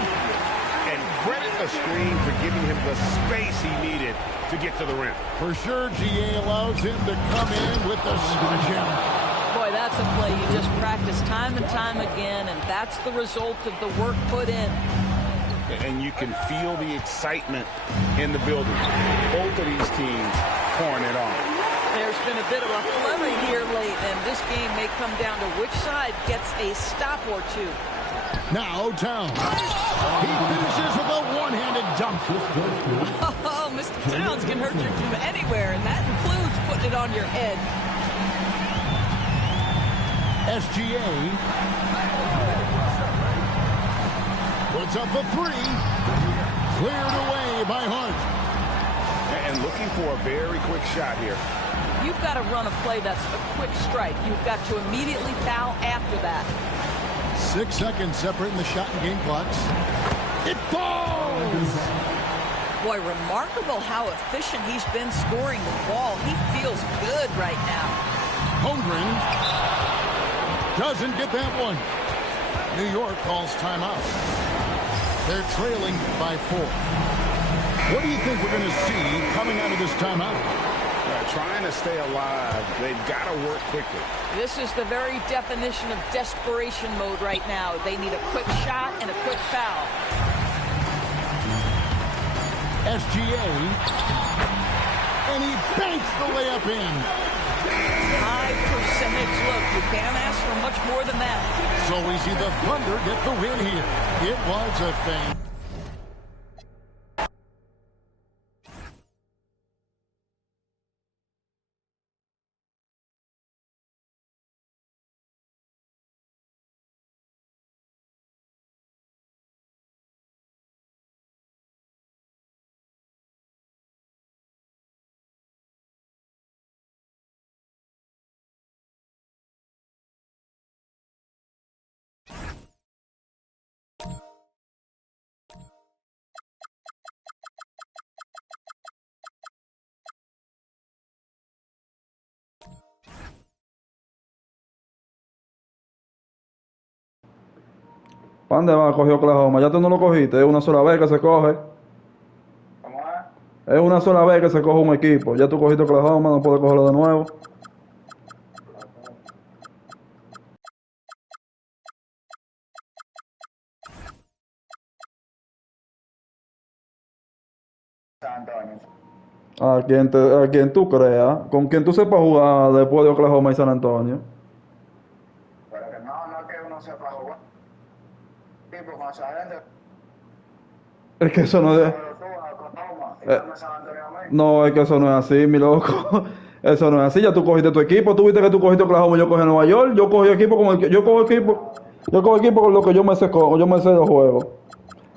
And credit the screen for giving him the space he needed to get to the rim. For sure, GA allows him to come in with the sledgehammer. Boy, that's a play you just practice time and time again, and that's the result of the work put in. And you can feel the excitement in the building. Both of these teams pouring it on. There's been a bit of a flurry here late, and this game may come down to which side gets a stop or two. Now Towns. He finishes with a one-handed dunk. Oh, Mr. Towns can hurt you from anywhere, and that includes putting it on your head. SGA puts up a three. Cleared away by Hunt. And looking for a very quick shot here. You've got to run a play that's a quick strike. You've got to immediately foul after that. 6 seconds separating the shot and game clocks. It falls! Boy, remarkable how efficient he's been scoring the ball. He feels good right now. Holmgren doesn't get that one. New York calls timeout. They're trailing by 4. What do you think we're going to see coming out of this timeout? Trying to stay alive. They've got to work quickly. This is the very definition of desperation mode right now. They need a quick shot and a quick foul. SGA. And he banks the layup in. High percentage look. You can't ask for much more than that. So we see the Thunder get the win here. It was a thing. ¿Para dónde va? Cogió Oklahoma. Ya tú no lo cogiste. Es una sola vez que se coge. ¿Cómo es? Es una sola vez que se coge un equipo. Ya tú cogiste Oklahoma, no puedes cogerlo de nuevo. San Antonio. A quien tú creas. Con quien tú sepas jugar después de Oklahoma y San Antonio. Pero que no es que uno sepa jugar. Tipo con esa gente. Es que eso no es... No, es que eso no es así, mi loco. Eso no es así. Ya tú cogiste tu equipo. Tú viste que tú cogiste Oklahoma y yo cogí Nueva York. Yo cogí equipo con el que... Yo cojo equipo con lo que yo me sé de los juegos.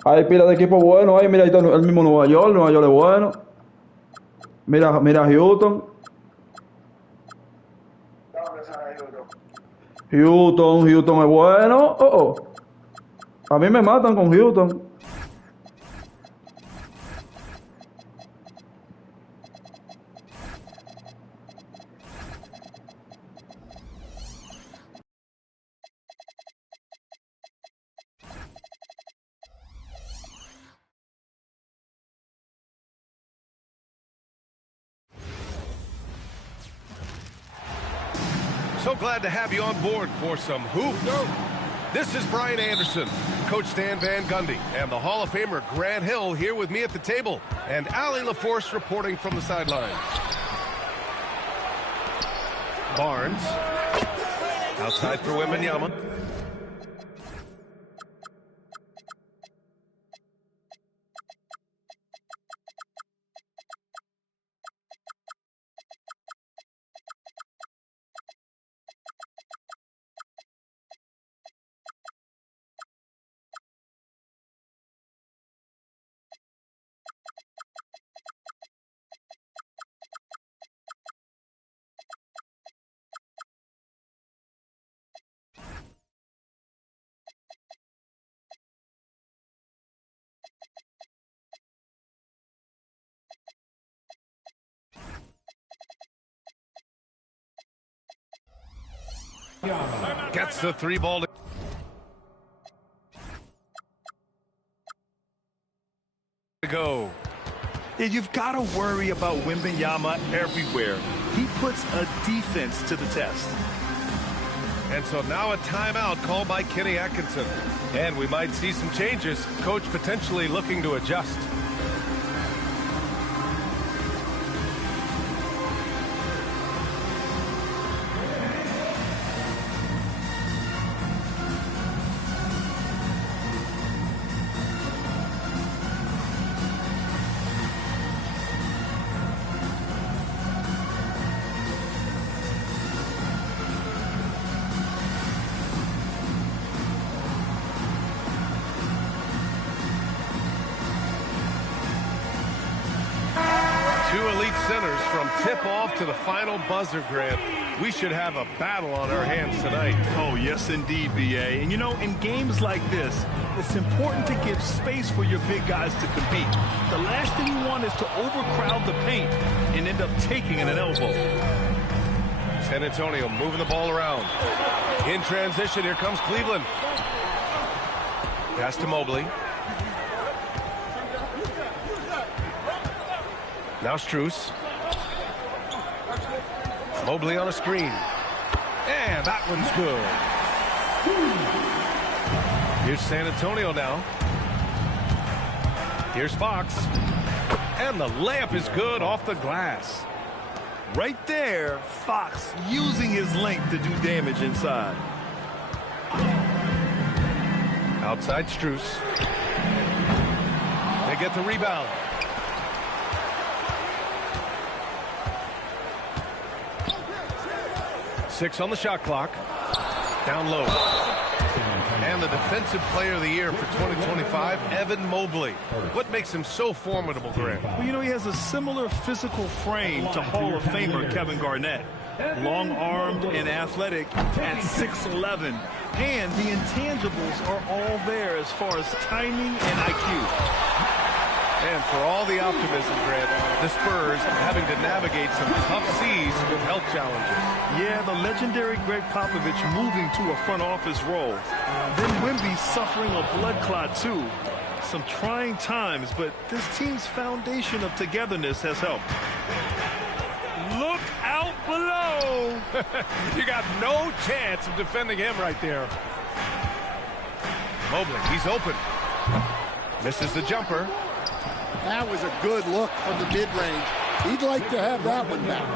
Hay pila de equipos buenos ahí. Mira, ahí está el mismo Nueva York. Nueva York es bueno. Mira Houston. Houston es bueno. A mí me matan con Houston. So glad to have you on board for some hoops. This is Brian Anderson, Coach Stan Van Gundy, and the Hall of Famer Grant Hill here with me at the table, and Allie LaForce reporting from the sidelines. Barnes, outside for Wembanyama. Gets the three ball to go. Yeah, you've got to worry about Wembanyama everywhere. He puts a defense to the test. And so now a timeout called by Kenny Atkinson. And we might see some changes. Coach potentially looking to adjust. centers from tip-off to the final buzzer, Grant. We should have a battle on our hands tonight. Oh, yes, indeed, B.A. And, you know, in games like this, it's important to give space for your big guys to compete. The last thing you want is to overcrowd the paint and end up taking an elbow. San Antonio moving the ball around. In transition, here comes Cleveland. Pass to Mobley. Now Strus. Mobley on a screen. And that one's good. Here's San Antonio now. Here's Fox. And the layup is good off the glass. Right there, Fox using his length to do damage inside. Outside Strus. They get the rebound. Six on the shot clock. Down low. And the defensive player of the year for 2025, Evan Mobley. What makes him so formidable, Grant? Well, you know, he has a similar physical frame to Hall of Famer Kevin Garnett. Long-armed and athletic at 6'11". And the intangibles are all there as far as timing and IQ. And for all the optimism, Grant, the Spurs having to navigate some tough seas with health challenges. Yeah, the legendary Greg Popovich moving to a front office role. Then Wemby suffering a blood clot, too. Some trying times, but this team's foundation of togetherness has helped. Look out below! You got no chance of defending him right there. Mobley, he's open. Misses the jumper. That was a good look from the mid-range. He'd like to have that one back.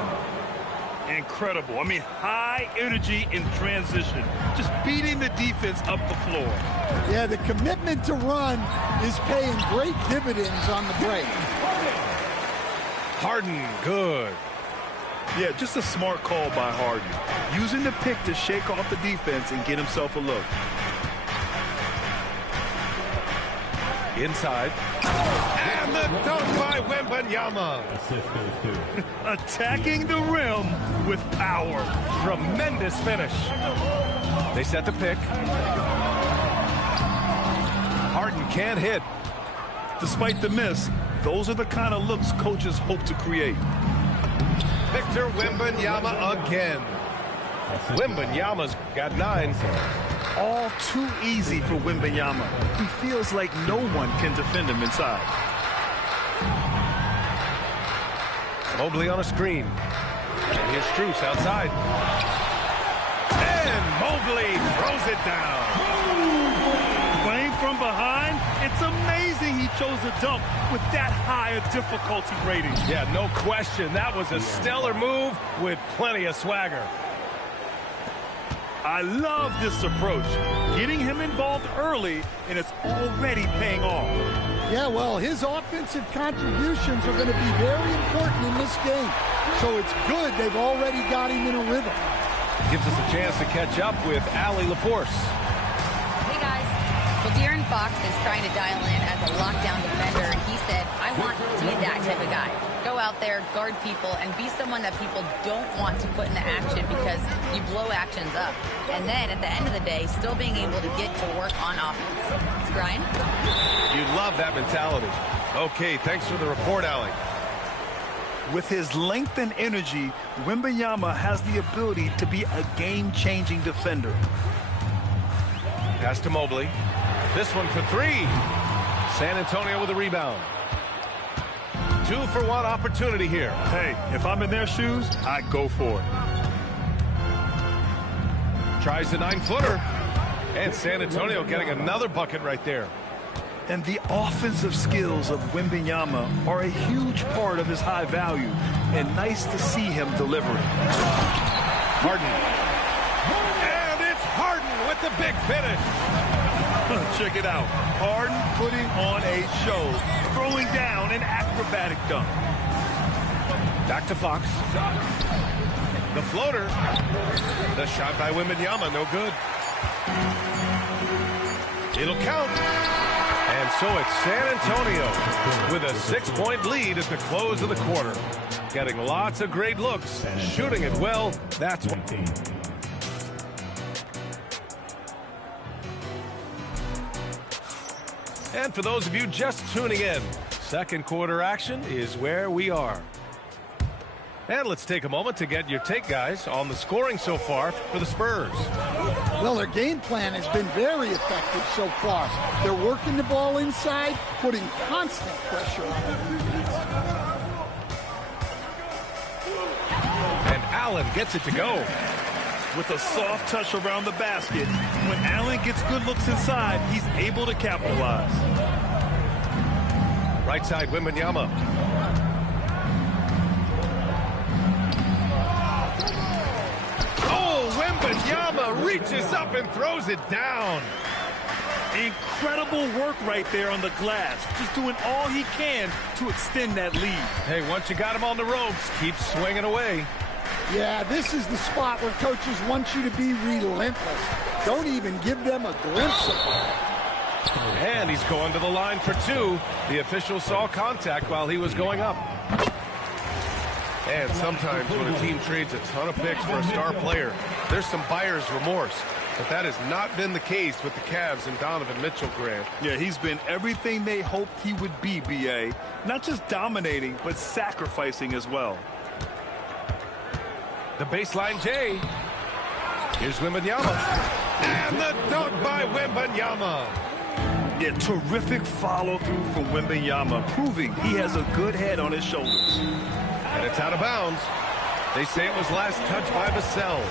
Incredible. I mean, high energy in transition. Just beating the defense up the floor. Yeah, the commitment to run is paying great dividends on the break. Harden, good. Yeah, just a smart call by Harden. Using the pick to shake off the defense and get himself a look. Inside. And the dunk by Wembanyama. Attacking the rim with power. Tremendous finish. They set the pick. Harden can't hit. Despite the miss, those are the kind of looks coaches hope to create. Victor Wembanyama again. Wembanyama's got 9. All too easy for Wembanyama. He feels like no one can defend him inside. Mobley on a screen. And here's Strus outside. And Mobley throws it down. Playing from behind, it's amazing he chose a dunk with that high a difficulty rating. Yeah, no question. That was a stellar move with plenty of swagger. I love this approach. Getting him involved early, and it's already paying off. Yeah, well, his offensive contributions are going to be very important in this game. So it's good they've already got him in a rhythm. Gives us a chance to catch up with Allie LaForce. Hey, guys. Well, De'Aaron Fox is trying to dial in as a lockdown defender. He said, I want to be that type of guy. Go out there, guard people, and be someone that people don't want to put into action because you blow actions up. And then at the end of the day, still being able to get to work on offense. Brian? You love that mentality. Okay, thanks for the report, Allie. With his length and energy, Wembanyama has the ability to be a game-changing defender. Pass to Mobley. This one for 3. San Antonio with a rebound. 2-for-1 opportunity here. Hey, if I'm in their shoes, I go for it. Tries the 9-footer. And San Antonio getting another bucket right there. And the offensive skills of Wembanyama are a huge part of his high value. And nice to see him delivering. Harden. And it's Harden with the big finish. Check it out. Harden putting on a show, throwing down an acrobatic dunk. Back to Fox. The floater. The shot by Wembanyama, no good. It'll count. And And so it's San Antonio with a 6-point lead at the close of the quarter. Getting lots of great looks, shooting it well. That's what. And for those of you just tuning in, second quarter action is where we are. And let's take a moment to get your take, guys, on the scoring so far for the Spurs. Well, their game plan has been very effective so far. They're working the ball inside, putting constant pressure on it. And Allen gets it to go. With a soft touch around the basket, when Allen gets good looks inside, he's able to capitalize. Right side, Wembanyama. Oh, Wembanyama reaches up and throws it down. Incredible work right there on the glass. Just doing all he can to extend that lead. Hey, once you got him on the ropes, keep swinging away. Yeah, this is the spot where coaches want you to be relentless. Don't even give them a glimpse of it. And he's going to the line for two. The official saw contact while he was going up. And sometimes when a team trades a ton of picks for a star player, there's some buyer's remorse. But that has not been the case with the Cavs and Donovan Mitchell, Grant. Yeah, he's been everything they hoped he would be, B.A. Not just dominating, but sacrificing as well. The baseline J. Here's Wembanyama. And the dunk by Wembanyama. Yeah, terrific follow-through from Wembanyama, proving he has a good head on his shoulders. And it's out of bounds. They say it was last touched by Vassell.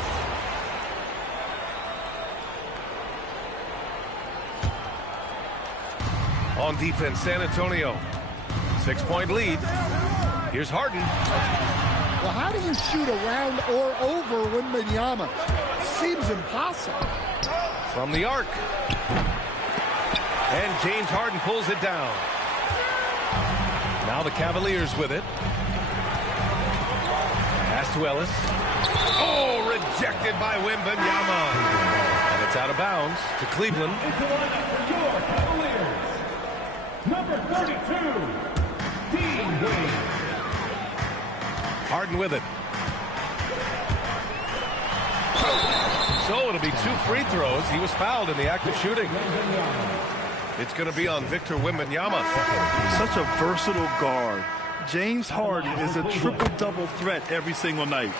On defense, San Antonio. 6-point lead. Here's Harden. Well, how do you shoot around or over Wembanyama? Seems impossible. From the arc. And James Harden pulls it down. Now the Cavaliers with it. Pass to Ellis. Oh, rejected by Wembanyama. And it's out of bounds to Cleveland. Your Cavaliers, number 32, Dean Wade. Harden with it. So it'll be 2 free throws. He was fouled in the act of shooting. It's going to be on Victor Wembanyama. Such a versatile guard. James Harden is a triple-double threat every single night.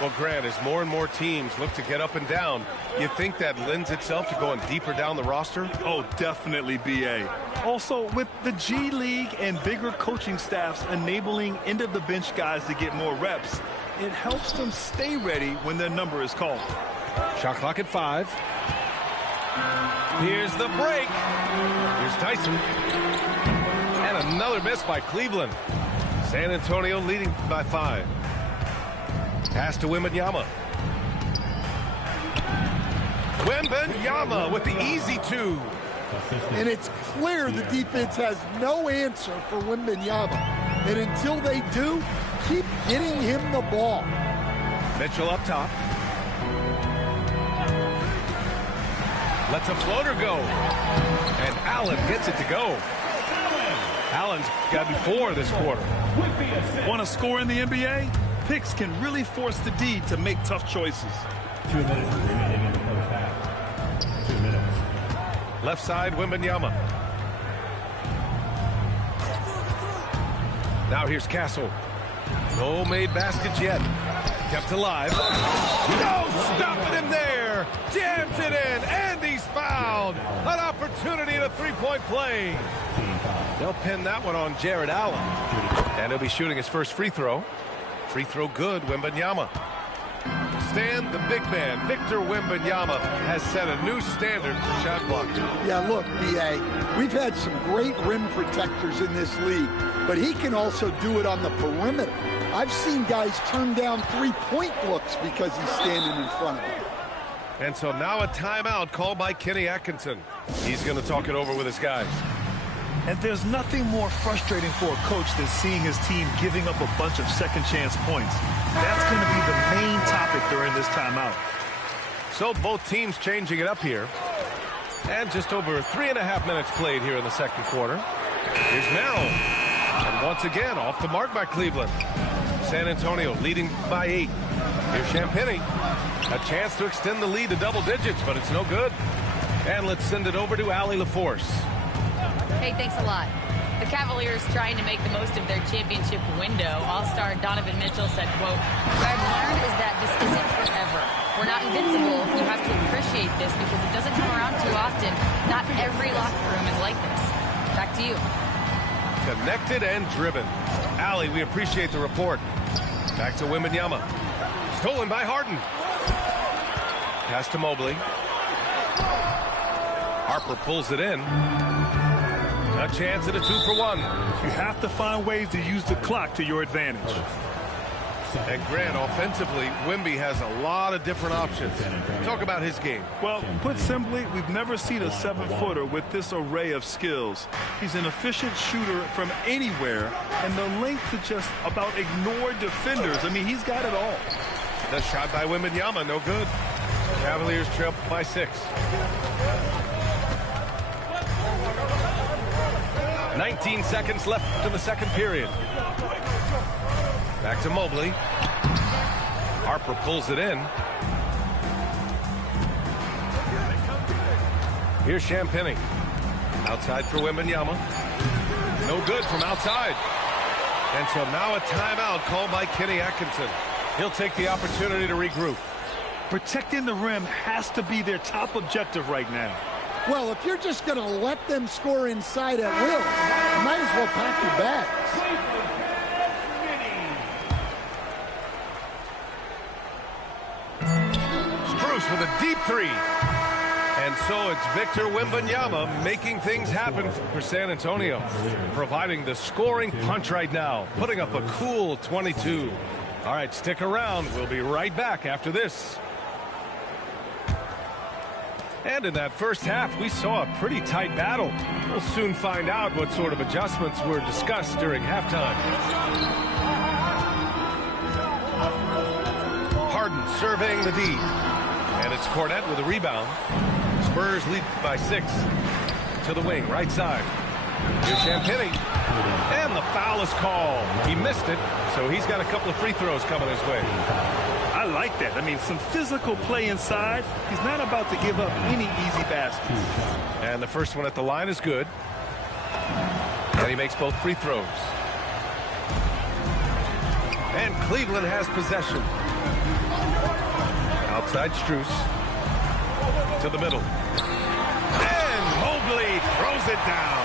Well, Grant, as more and more teams look to get up and down, you think that lends itself to going deeper down the roster? Oh, definitely, B.A. Also, with the G League and bigger coaching staffs enabling end-of-the-bench guys to get more reps, it helps them stay ready when their number is called. Shot clock at 5. Here's the break. Here's Tyson. And another miss by Cleveland. San Antonio leading by 5. Pass to Wembanyama. Wembanyama with the easy 2. And it's clear the defense has no answer for Wembanyama. And until they do, keep getting him the ball. Mitchell up top. Lets a floater go. And Allen gets it to go. Allen's gotten 4 this quarter. Want to score in the NBA? Picks can really force the D to make tough choices. 2 minutes remaining in the first half. 2 minutes. Left side, Wembanyama. Now here's Castle. No made baskets yet. Kept alive. No stopping him there. Jams it in, and he's fouled. An opportunity at a 3-point play. They'll pin that one on Jared Allen. And he'll be shooting his first free throw. Free throw good, Wembanyama. Stan, the big man, Victor Wembanyama, has set a new standard for shot blocking. Yeah, look, B.A., we've had some great rim protectors in this league, but he can also do it on the perimeter. I've seen guys turn down 3-point looks because he's standing in front of them. And so now a timeout called by Kenny Atkinson. He's going to talk it over with his guys. And there's nothing more frustrating for a coach than seeing his team giving up a bunch of second-chance points. That's going to be the main topic during this timeout. So both teams changing it up here. And just over 3.5 minutes played here in the second quarter. Here's Merrill. And once again, off the mark by Cleveland. San Antonio leading by 8. Here's Champagny. A chance to extend the lead to double digits, but it's no good. And let's send it over to Allie LaForce. Hey, thanks a lot. The Cavaliers trying to make the most of their championship window. All-star Donovan Mitchell said, quote, "What I've learned is that this isn't forever. We're not invincible. You have to appreciate this because it doesn't come around too often. Not every locker room is like this." Back to you. Connected and driven. Allie, we appreciate the report. Back to Wembanyama. Stolen by Harden. Pass to Mobley. Harper pulls it in. A chance at a 2-for-1. You have to find ways to use the clock to your advantage. And Grant, offensively, Wemby has a lot of different options. Talk about his game. Well, put simply, we've never seen a 7-footer with this array of skills. He's an efficient shooter from anywhere, and the length to just about ignore defenders. I mean, he's got it all. The shot by Wembanyama, no good. Cavaliers trail by 6. 19 seconds left in the second period. Back to Mobley. Harper pulls it in. Here's Champagny. Outside for Wembanyama. No good from outside. And so now a timeout called by Kenny Atkinson. He'll take the opportunity to regroup. Protecting the rim has to be their top objective right now. Well, if you're just going to let them score inside at will, you might as well pack your bags. Strus with a deep 3. And so it's Victor Wembanyama making things happen for San Antonio, providing the scoring punch right now, putting up a cool 22. All right, stick around. We'll be right back after this. And in that first half, we saw a pretty tight battle. We'll soon find out what sort of adjustments were discussed during halftime. Harden surveying the D. And it's Cornette with a rebound. Spurs lead by 6. To the wing, right side. Here's Champagny. And the foul is called. He missed it, so he's got a couple of free throws coming his way. I like that. I mean, some physical play inside. He's not about to give up any easy baskets. And the first one at the line is good. And he makes both free throws. And Cleveland has possession. Outside Strus. To the middle. And Mobley throws it down.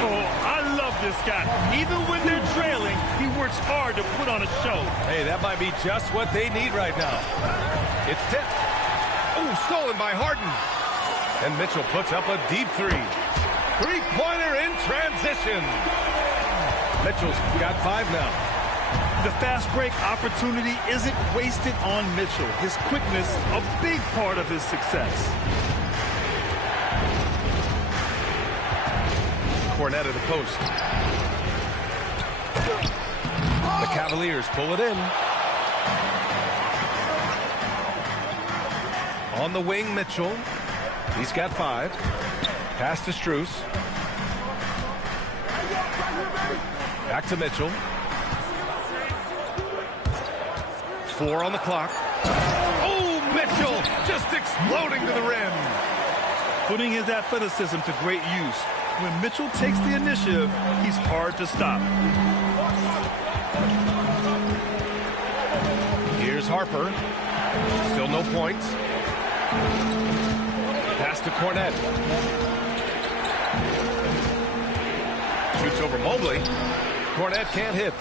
Oh, I love this guy. Even when they're trailing, he works hard to put on a show. Hey, that might be just what they need right now. It's tipped. Oh, stolen by Harden. And Mitchell puts up a deep 3. Three-pointer in transition. Mitchell's got 5 now. The fast break opportunity isn't wasted on Mitchell. His quickness, a big part of his success. Cornette at the post. The Cavaliers pull it in. On the wing, Mitchell. He's got 5. Pass to Strus. Back to Mitchell. 4 on the clock. Oh, Mitchell just exploding to the rim. Putting his athleticism to great use. When Mitchell takes the initiative, he's hard to stop. Here's Harper. Still no points. Pass to Cornette. Shoots over Mobley. Cornette can't hit.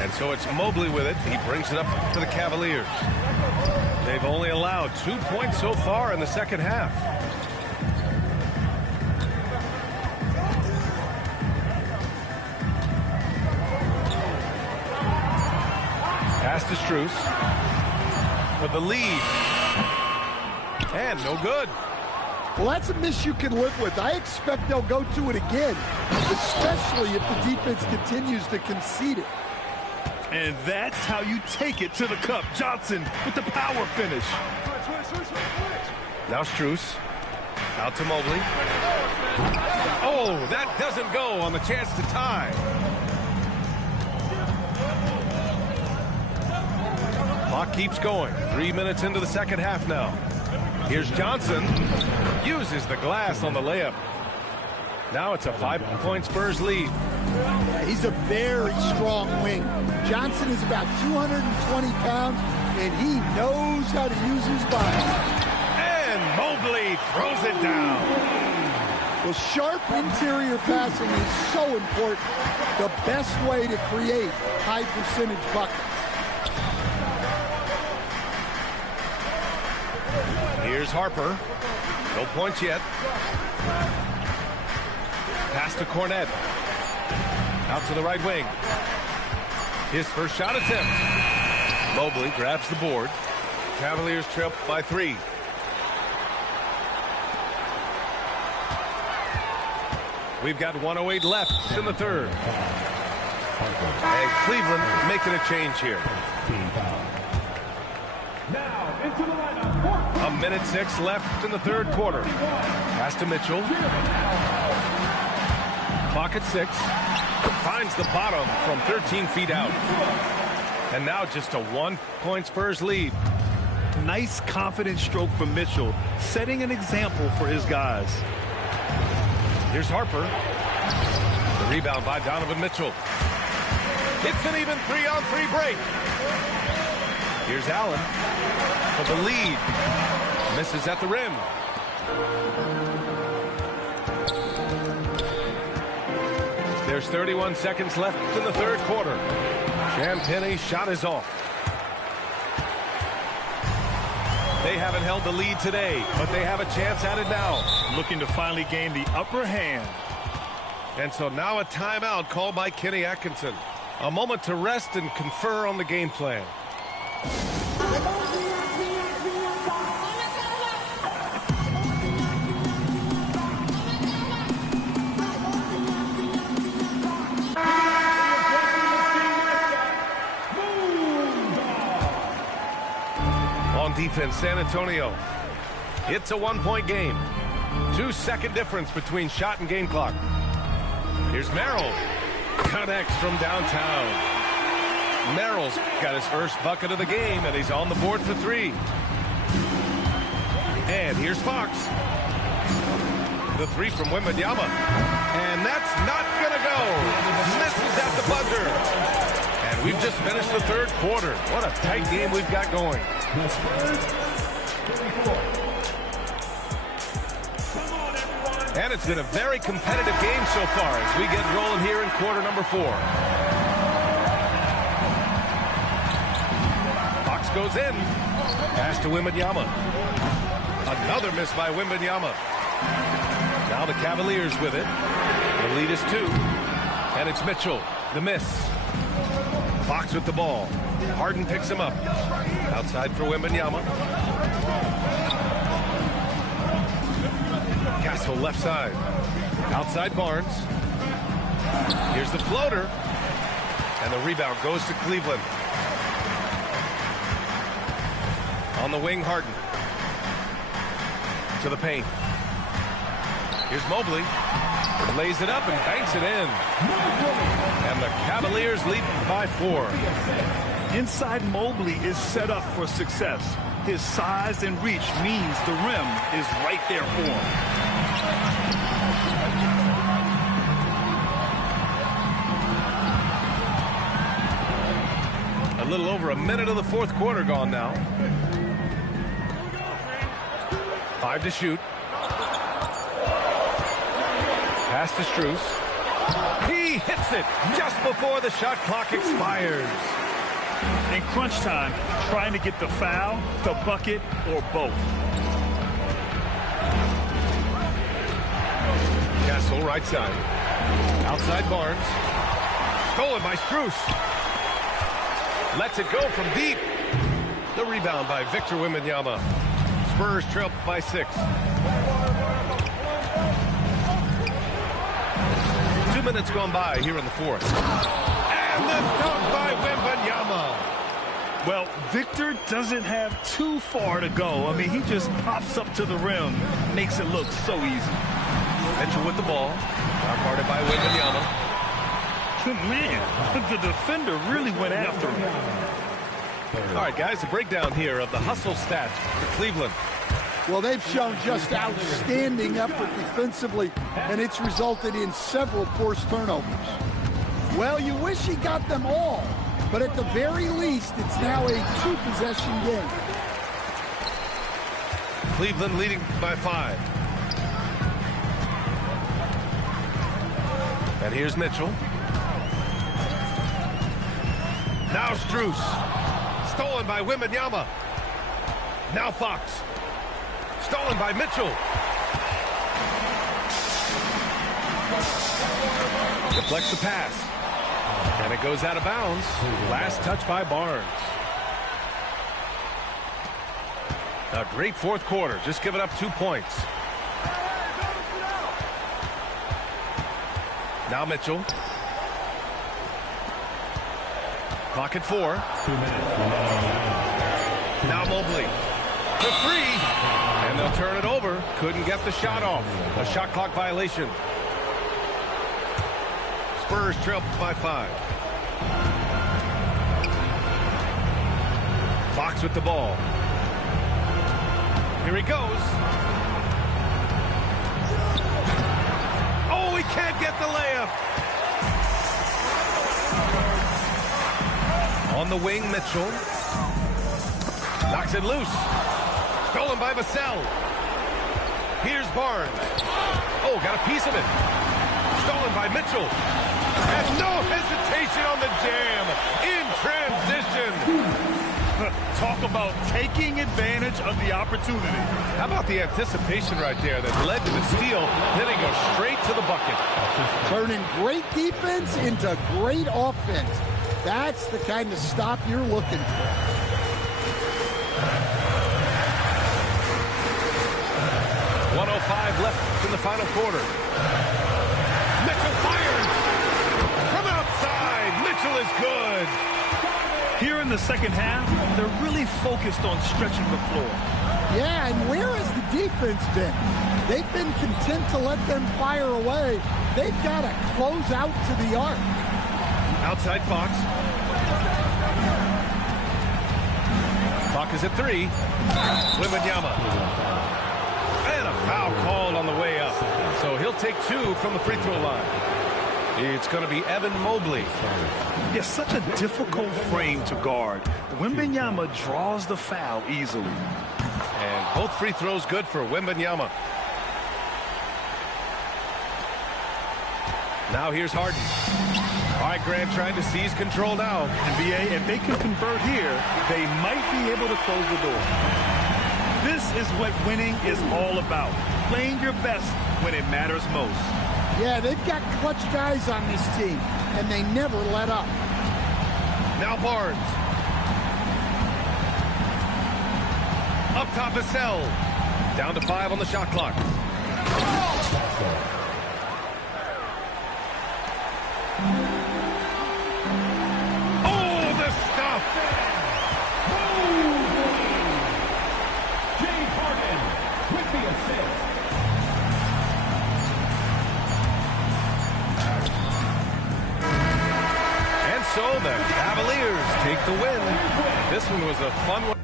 And so it's Mobley with it. He brings it up to the Cavaliers. They've only allowed 2 points so far in the second half. Pass to Strus for the lead. And no good. Well, that's a miss you can live with. I expect they'll go to it again, especially if the defense continues to concede it. And that's how you take it to the cup. Johnson with the power finish. Now Strus. Out to Mobley. Oh, that doesn't go on the chance to tie. Clock keeps going. 3 minutes into the second half now. Here's Johnson. Uses the glass on the layup. Now it's a 5-point Spurs lead. He's a very strong wing. Johnson is about 220 pounds, and he knows how to use his body. And Mobley throws it down. Well, sharp interior passing is so important. The best way to create high percentage buckets. Here's Harper. No points yet. Pass to Cornette. Out to the right wing. His first shot attempt. Mobley grabs the board. Cavaliers trail by 3. We've got 1:08 left in the third. And Cleveland making a change here. A minute 6 left in the third quarter. Pass to Mitchell. Clock at 6. Finds the bottom from 13 feet out. And now just a 1-point Spurs lead. Nice confident stroke from Mitchell, setting an example for his guys. Here's Harper. The rebound by Donovan Mitchell. It's an even 3-on-3 break. Here's Allen for the lead. Misses at the rim. There's 31 seconds left in the third quarter. Champagne's shot is off. They haven't held the lead today, but they have a chance at it now. Looking to finally gain the upper hand. And so now a timeout called by Kenny Atkinson. A moment to rest and confer on the game plan. Defense, San Antonio. It's a 1-point game. 2-second difference between shot and game clock. Here's Merrill. Connects from downtown. Merrill's got his first bucket of the game, and he's on the board for 3. And here's Fox. The 3 from Wembanyama. And that's not going to go. Misses at the buzzer. And we've just finished the third quarter. What a tight game we've got going. And it's been a very competitive game so far as we get rolling here in quarter number 4. Fox goes in. Pass to Wembanyama. Another miss by Wembanyama. Now the Cavaliers with it. The lead is 2. And it's Mitchell. The miss. Fox with the ball. Harden picks him up. Outside for Wembanyama. Castle left side. Outside Barnes. Here's the floater. And the rebound goes to Cleveland. On the wing, Harden. To the paint. Here's Mobley. Lays it up and banks it in. And the Cavaliers lead by 4. Inside Mobley is set up for success. His size and reach means the rim is right there for him. A little over a minute of the fourth quarter gone now. 5 to shoot. Pass to Strus. He hits it just before the shot clock expires. In crunch time, trying to get the foul, the bucket, or both. Castle right side. Outside Barnes. Stolen by Strus. Lets it go from deep. The rebound by Victor Wembanyama. Spurs trail by 6. 2 minutes gone by here in the fourth. And the dunk by Wembanyama. Well, Victor doesn't have too far to go. I mean, he just pops up to the rim, makes it look so easy. Mitchell with the ball. Now guarded by Wembanyama. Man, the defender really went after him. All right, guys, a breakdown here of the hustle stats for Cleveland. Well, they've shown just outstanding effort defensively, and it's resulted in several forced turnovers. Well, you wish he got them all, but at the very least, it's now a two-possession game. Cleveland leading by 5. And here's Mitchell. Now Strus. Stolen by Wembanyama. Now Fox. Stolen by Mitchell. Deflects the pass. And it goes out of bounds. Last touch by Barnes. A great fourth quarter. Just giving up 2 points. Now Mitchell. Clock at 4. 2 minutes. Now Mobley. For 3. And they'll turn it over. Couldn't get the shot off. A shot clock violation. Spurs trail by 5. Fox with the ball. Here he goes. Oh, he can't get the layup. On the wing, Mitchell. Knocks it loose. Stolen by Vassell. Here's Barnes. Oh, got a piece of it. Stolen by Mitchell. And no hesitation on the jam. In transition. Talk about taking advantage of the opportunity. How about the anticipation right there that led to the steal, then he goes straight to the bucket. Turning great defense into great offense. That's the kind of stop you're looking for. .105 left in the final quarter. Mitchell fires from outside. Mitchell is good. Here in the second half, they're really focused on stretching the floor. Yeah, and where has the defense been? They've been content to let them fire away. They've got to close out to the arc. Outside Fox. Fox is at 3. Wembanyama. And a foul called on the way up. So he'll take 2 from the free throw line. It's going to be Evan Mobley. It's such a difficult frame to guard. Wembanyama draws the foul easily. And both free throws good for Wembanyama. Now here's Harden. All right, Grant trying to seize control now. NBA, if they can convert here, they might be able to close the door. This is what winning is all about. Playing your best when it matters most. Yeah, they've got clutch guys on this team, and they never let up. Now Barnes. Up top Vassell. Down to 5 on the shot clock. Oh, the stuff! James Harden with the assist. So the Cavaliers take the win. This one was a fun one.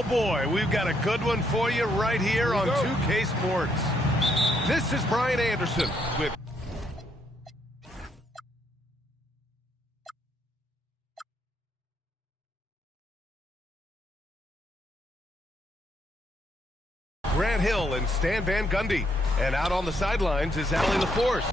Oh boy, we've got a good one for you right here on 2K Sports. This is Brian Anderson with Grant Hill and Stan Van Gundy. And out on the sidelines is Allie LaForce.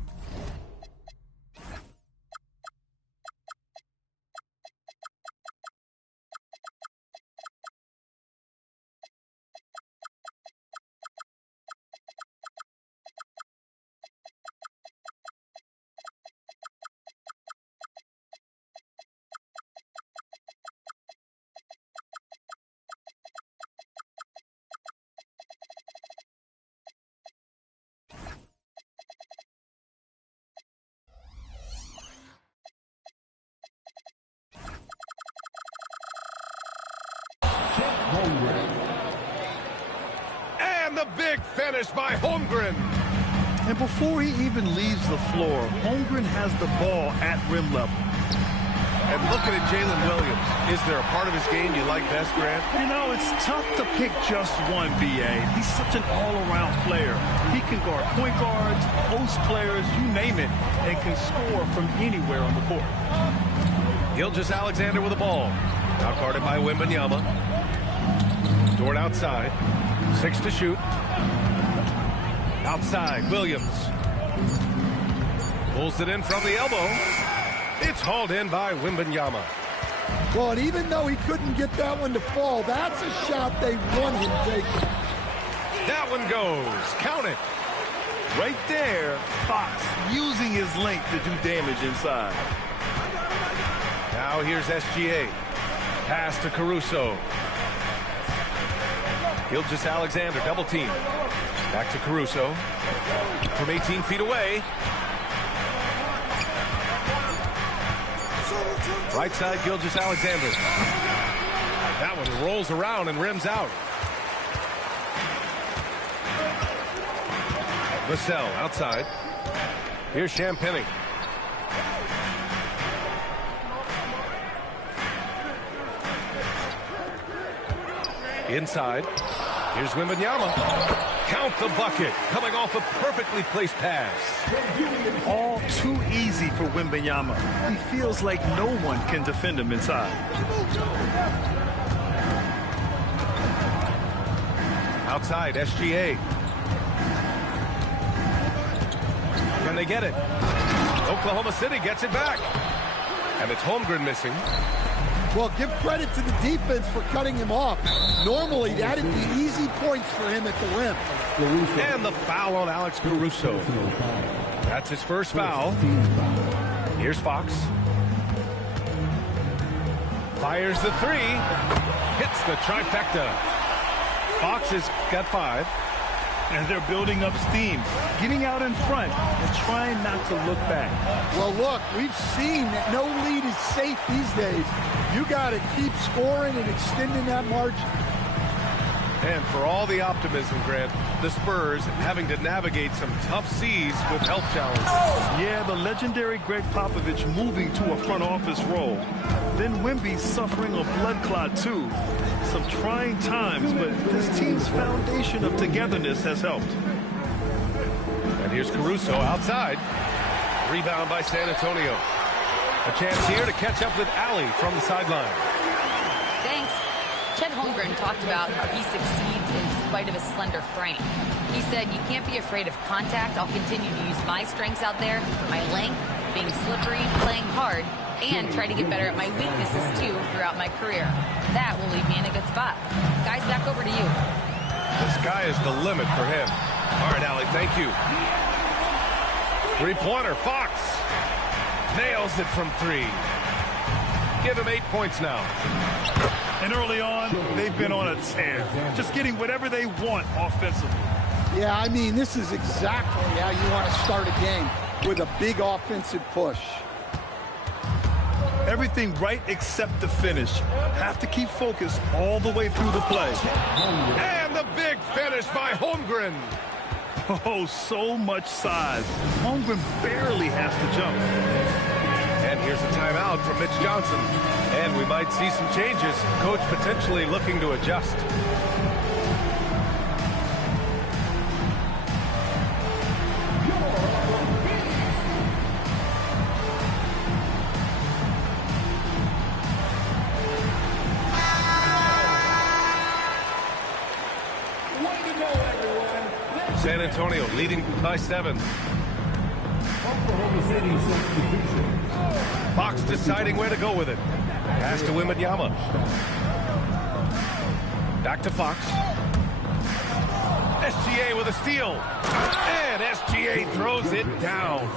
And the big finish by Holmgren. And before he even leaves the floor, Holmgren has the ball at rim level. And looking at Jalen Williams, is there a part of his game you like best, Grant? You know, it's tough to pick just one, B.A. He's such an all-around player. He can guard point guards, post players, you name it, and can score from anywhere on the court. Gilgeous-Alexander with the ball. Now guarded by Wembanyama. Dort outside. 6 to shoot. Outside, Williams. Pulls it in from the elbow. It's hauled in by Wembanyama. Well, and even though he couldn't get that one to fall, that's a shot they want him taking. That one goes. Count it. Right there, Fox using his length to do damage inside. Now here's SGA. Pass to Caruso. Gilgeous-Alexander double team. Back to Caruso. From 18 feet away. Right side, Gilgeous-Alexander. That one rolls around and rims out. Vassell outside. Here's Champagny. Inside. Here's Wembanyama. Count the bucket. Coming off a perfectly placed pass. All too easy for Wembanyama. He feels like no one can defend him inside. Outside, SGA. Can they get it? Oklahoma City gets it back. And it's Holmgren missing. Well, give credit to the defense for cutting him off. Normally, that'd be easy points for him at the rim. And the foul on Alex Caruso. That's his first foul. Here's Fox. Fires the three. Hits the trifecta. Fox has got 5. And they're building up steam, getting out in front and trying not to look back. Well, look, we've seen that no lead is safe these days. You got to keep scoring and extending that margin. And for all the optimism, Grant, the Spurs having to navigate some tough seas with health challenges. Yeah, the legendary Greg Popovich moving to a front office role. Then Wemby suffering a blood clot too. Some trying times, but this team's foundation of togetherness has helped. And here's Caruso outside. Rebound by San Antonio. A chance here to catch up with Allie from the sideline. Thanks. Chet Holmgren talked about how he succeeds in spite of his slender frame. He said, you can't be afraid of contact. I'll continue to use my strengths out there, my length, being slippery, playing hard, and try to get better at my weaknesses, too, throughout my career. That will leave me in a good spot. Guys, back over to you. The sky is the limit for him. All right, Allie, thank you. Three-pointer, Fox. Nails it from 3. Give him 8 points now. And early on, they've been on a tear. Just getting whatever they want offensively. Yeah, I mean, this is exactly how you want to start a game, with a big offensive push. Everything right except the finish. Have to keep focused all the way through the play. And the big finish by Holmgren. Oh, so much size. Holmgren barely has to jump. And Here's a timeout from Mitch Johnson. And we might see some changes. Coach potentially looking to adjust. San Antonio leading by 7. Oklahoma City substitution. Fox deciding where to go with it. Pass to Wembanyama. Back to Fox. SGA with a steal. And SGA throws it down.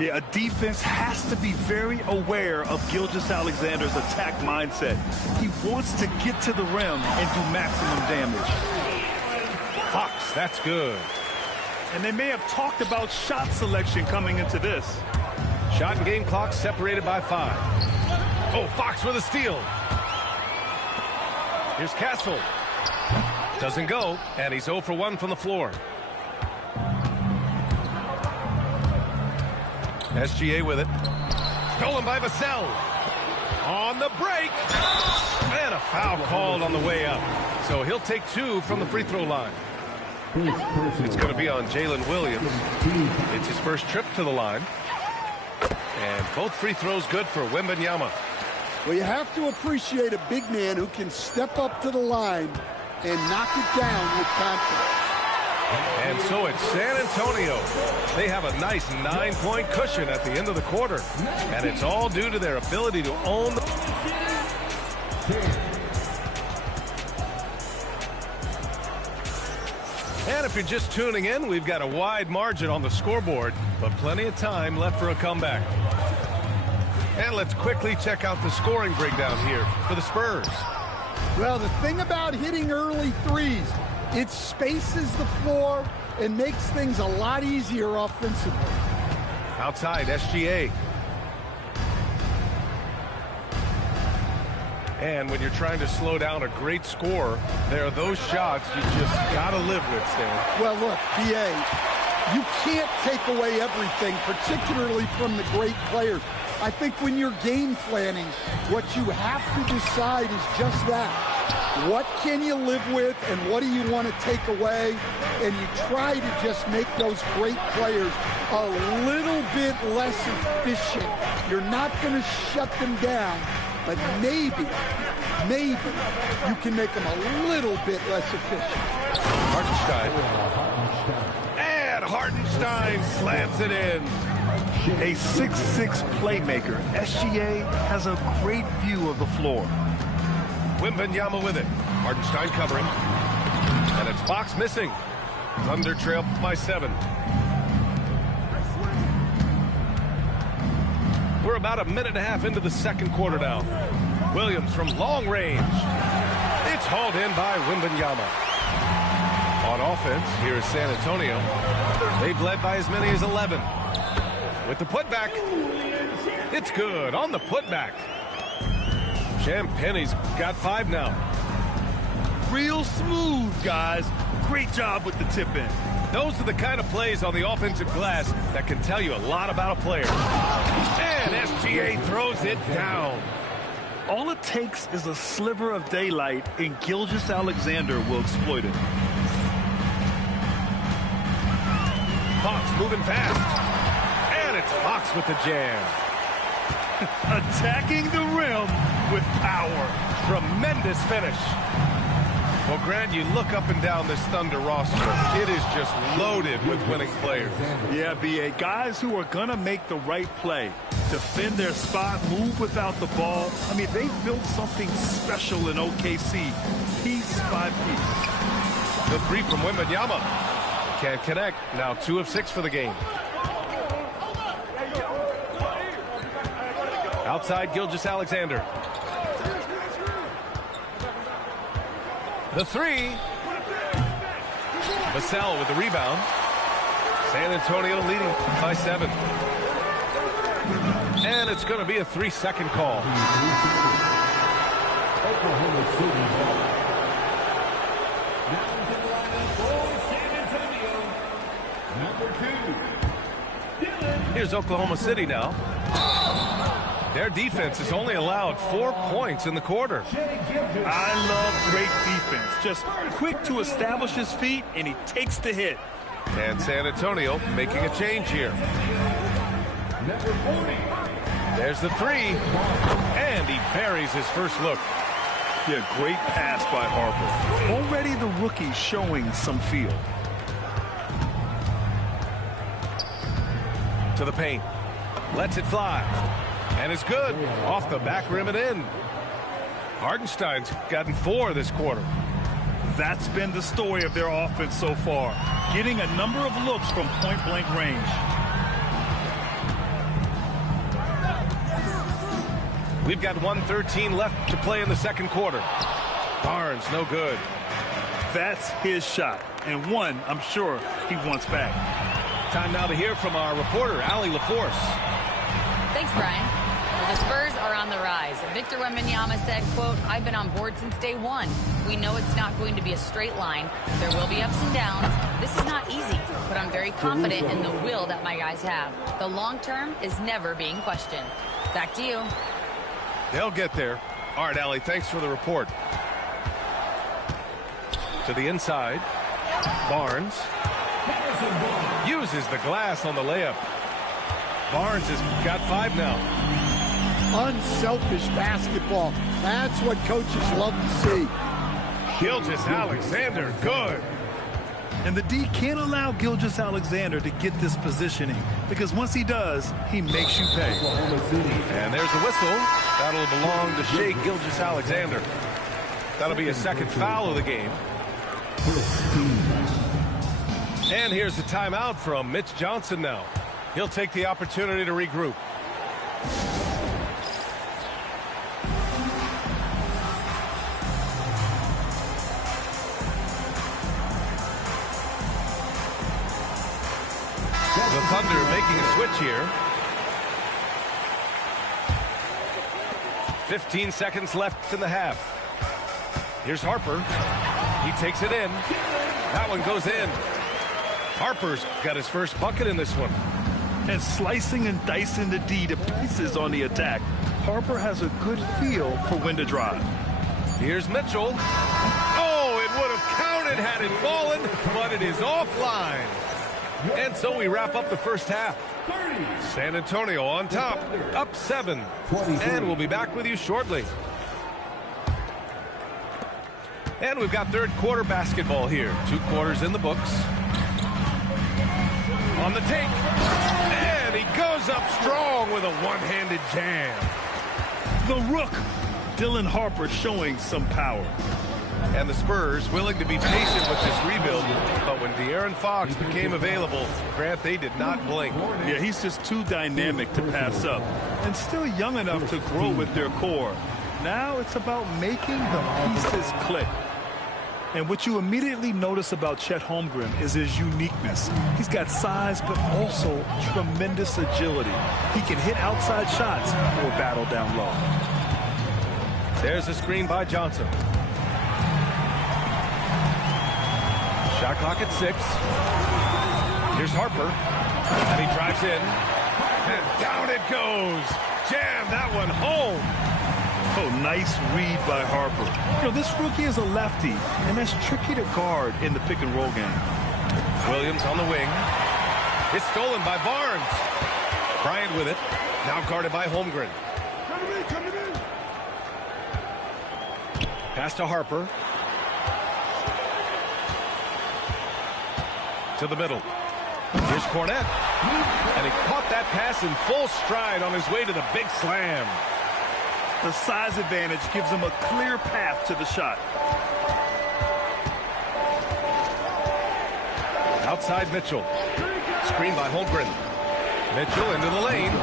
Yeah, a defense has to be very aware of Gilgeous-Alexander's attack mindset. He wants to get to the rim and do maximum damage. Fox, that's good. And they may have talked about shot selection coming into this. Shot and game clock separated by 5. Oh, Fox with a steal. Here's Castle. Doesn't go, and he's 0 for 1 from the floor. SGA with it. Stolen by Vassell. On the break. And a foul called on the way up. So he'll take 2 from the free throw line. It's going to be on Jalen Williams. It's his first trip to the line. And both free throws good for Wembanyama. Well, you have to appreciate a big man who can step up to the line and knock it down with confidence. And so it's San Antonio. They have a nice 9-point cushion at the end of the quarter. And it's all due to their ability to own the... And if you're just tuning in, we've got a wide margin on the scoreboard, but plenty of time left for a comeback. And let's quickly check out the scoring breakdown here for the Spurs. Well, the thing about hitting early threes, it spaces the floor and makes things a lot easier offensively. Outside, SGA. And when you're trying to slow down a great scorer, there are those shots you just got to live with, Stan. Well, look, B.A., you can't take away everything, particularly from the great players. I think when you're game planning, what you have to decide is just that. What can you live with and what do you want to take away? And you try to just make those great players a little bit less efficient. You're not going to shut them down, but maybe you can make them a little bit less efficient. Hartenstein. And Hartenstein slams it in. A 6'6" playmaker, SGA has a great view of the floor. Wembanyama with it. Hartenstein covering. And it's Fox missing. Thunder trail by 7. We're about a minute and a half into the second quarter now. Williams from long range. It's hauled in by Wembanyama. On offense, here is San Antonio. They've led by as many as 11. With the putback. It's good on the putback. Champagne's got 5 now. Real smooth, guys. Great job with the tip in. Those are the kind of plays on the offensive glass that can tell you a lot about a player. And SGA throws it down. All it takes is a sliver of daylight, and Gilgeous-Alexander will exploit it. Fox moving fast. And it's Fox with the jam. Attacking the rim with power. Tremendous finish. Well, Grant, you look up and down this Thunder roster. It is just loaded with winning players. Yeah, B.A. Guys who are going to make the right play, defend their spot, move without the ball. I mean, they've built something special in OKC, piece by piece. The 3 from Wembanyama. Can't connect. Now 2 of 6 for the game. Outside, Gilgeous-Alexander. The 3. Vassell with the rebound. San Antonio leading by 7. And it's going to be a 3-second call. Oklahoma City ball. Down to the line for San Antonio. Number 2. Here's Oklahoma City now. Their defense has only allowed 4 points in the quarter. I love great defense. Just quick to establish his feet, and he takes the hit. And San Antonio making a change here. There's the three, and he buries his first look. Yeah, great pass by Harper. Already the rookie showing some feel. To the paint. Lets it fly. And it's good. Off the back rim and in. Hartenstein's gotten 4 this quarter. That's been the story of their offense so far. Getting a number of looks from point-blank range. We've got 1:13 left to play in the second quarter. Barnes, no good. That's his shot, and one I'm sure he wants back. Time now to hear from our reporter, Allie LaForce. Thanks, Brian. Well, the Spurs are on the rise. Victor Wembanyama said, quote, "I've been on board since day one. We know it's not going to be a straight line. There will be ups and downs. This is not easy, but I'm very confident in the will that my guys have. The long term is never being questioned." Back to you. They'll get there. All right, Allie, thanks for the report. To the inside. Barnes uses the glass on the layup. Barnes has got 5 now. Unselfish basketball. That's what coaches love to see. Gilgeous-Alexander, good. And the D can't allow Gilgeous-Alexander to get this positioning, because once he does, he makes you pay. And there's the whistle. That'll belong to Shai Gilgeous-Alexander. That'll be a second foul of the game. And here's the timeout from Mitch Johnson now. He'll take the opportunity to regroup. The Thunder making a switch here. 15 seconds left in the half. Here's Harper. He takes it in. That one goes in. Harper's got his first bucket in this one. And slicing and dicing the D to pieces on the attack. Harper has a good feel for when to drive. Here's Mitchell. Oh, it would have counted had it fallen, but it is offline. And so we wrap up the first half. San Antonio on top, up 7. And we'll be back with you shortly. And we've got third quarter basketball here. 2 quarters in the books. On the take. And he goes up strong with a one-handed jam. The Rook. Dylan Harper showing some power. And the Spurs willing to be patient with this rebuild. But when De'Aaron Fox became available, Grant, they did not blink. Yeah, he's just too dynamic to pass up. And still young enough to grow with their core. Now it's about making the pieces click. And what you immediately notice about Chet Holmgren is his uniqueness. He's got size, but also tremendous agility. He can hit outside shots or battle down low. There's a screen by Johnson. Shot clock at 6. Here's Harper. And he drives in. And down it goes. Jam that one home. Oh, nice read by Harper. You know, this rookie is a lefty, and that's tricky to guard in the pick-and-roll game. Williams on the wing. It's stolen by Barnes. Bryant with it. Now guarded by Holmgren. Pass to Harper. To the middle. Here's Cornette. And he caught that pass in full stride on his way to the big slam. The size advantage gives him a clear path to the shot. Outside Mitchell. Screen by Holmgren. Mitchell into the lane.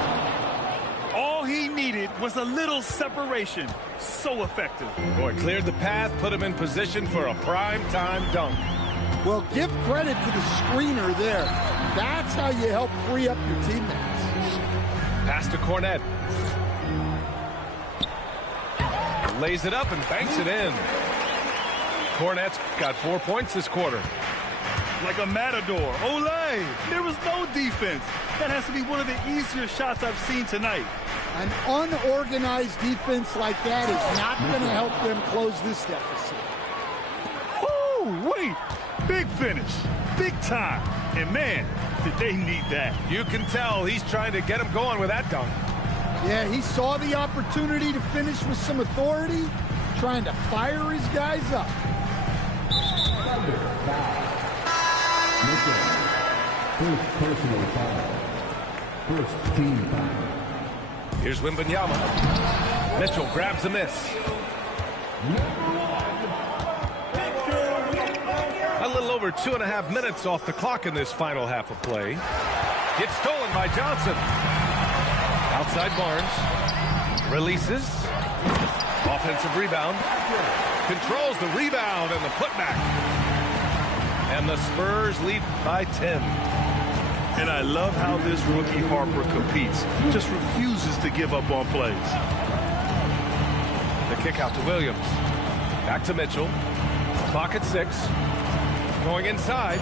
All he needed was a little separation. So effective. Boy, cleared the path, put him in position for a prime-time dunk. Well, give credit to the screener there. That's how you help free up your teammates. Pass to Cornette. Lays it up and banks it in. Cornette's got 4 points this quarter. Like a matador. Olay! There was no defense. That has to be one of the easier shots I've seen tonight. An unorganized defense like that is not going to help them close this deficit. Oh, wait. Big finish. Big time. And, man, did they need that. You can tell he's trying to get him going with that dunk. Yeah, he saw the opportunity to finish with some authority, trying to fire his guys up. First personal foul. First team foul. Here's Wembanyama. Mitchell grabs a miss. A little over 2.5 minutes off the clock in this final half of play. Gets stolen by Johnson. Outside Barnes. Releases. Offensive rebound. Controls the rebound and the putback. And the Spurs lead by 10. And I love how this rookie Harper competes. Just refuses to give up on plays. The kick out to Williams. Back to Mitchell. Clock at 6. Going inside.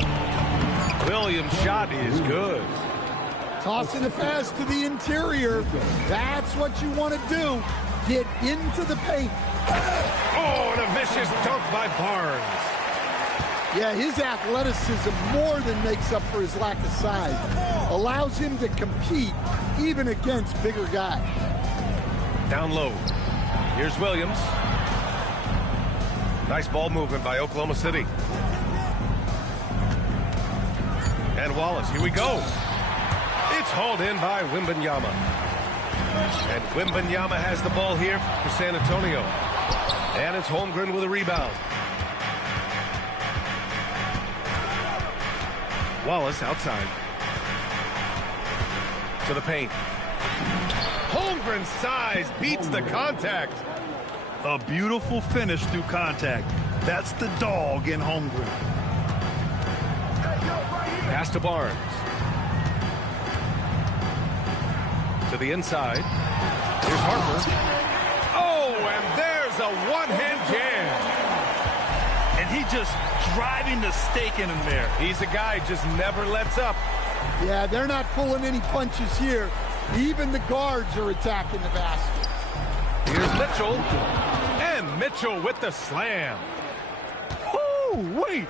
Williams' shot is good. Tossing the pass to the interior. That's what you want to do. Get into the paint. Oh, and a vicious dunk by Barnes. Yeah, his athleticism more than makes up for his lack of size. Allows him to compete even against bigger guys. Down low. Here's Williams. Nice ball movement by Oklahoma City. And Wallace, here we go. It's hauled in by Wembanyama. And Wembanyama has the ball here for San Antonio. And it's Holmgren with a rebound. Wallace outside. To the paint. Holmgren's size beats the contact. A beautiful finish through contact. That's the dog in Holmgren. Pass to Barnes. To the inside. Here's Harper. Oh, and there's a one-hand jam. And he just driving the stake in him there. He's a guy who just never lets up. Yeah, they're not pulling any punches here. Even the guards are attacking the basket. Here's Mitchell. And Mitchell with the slam. Oh, wait.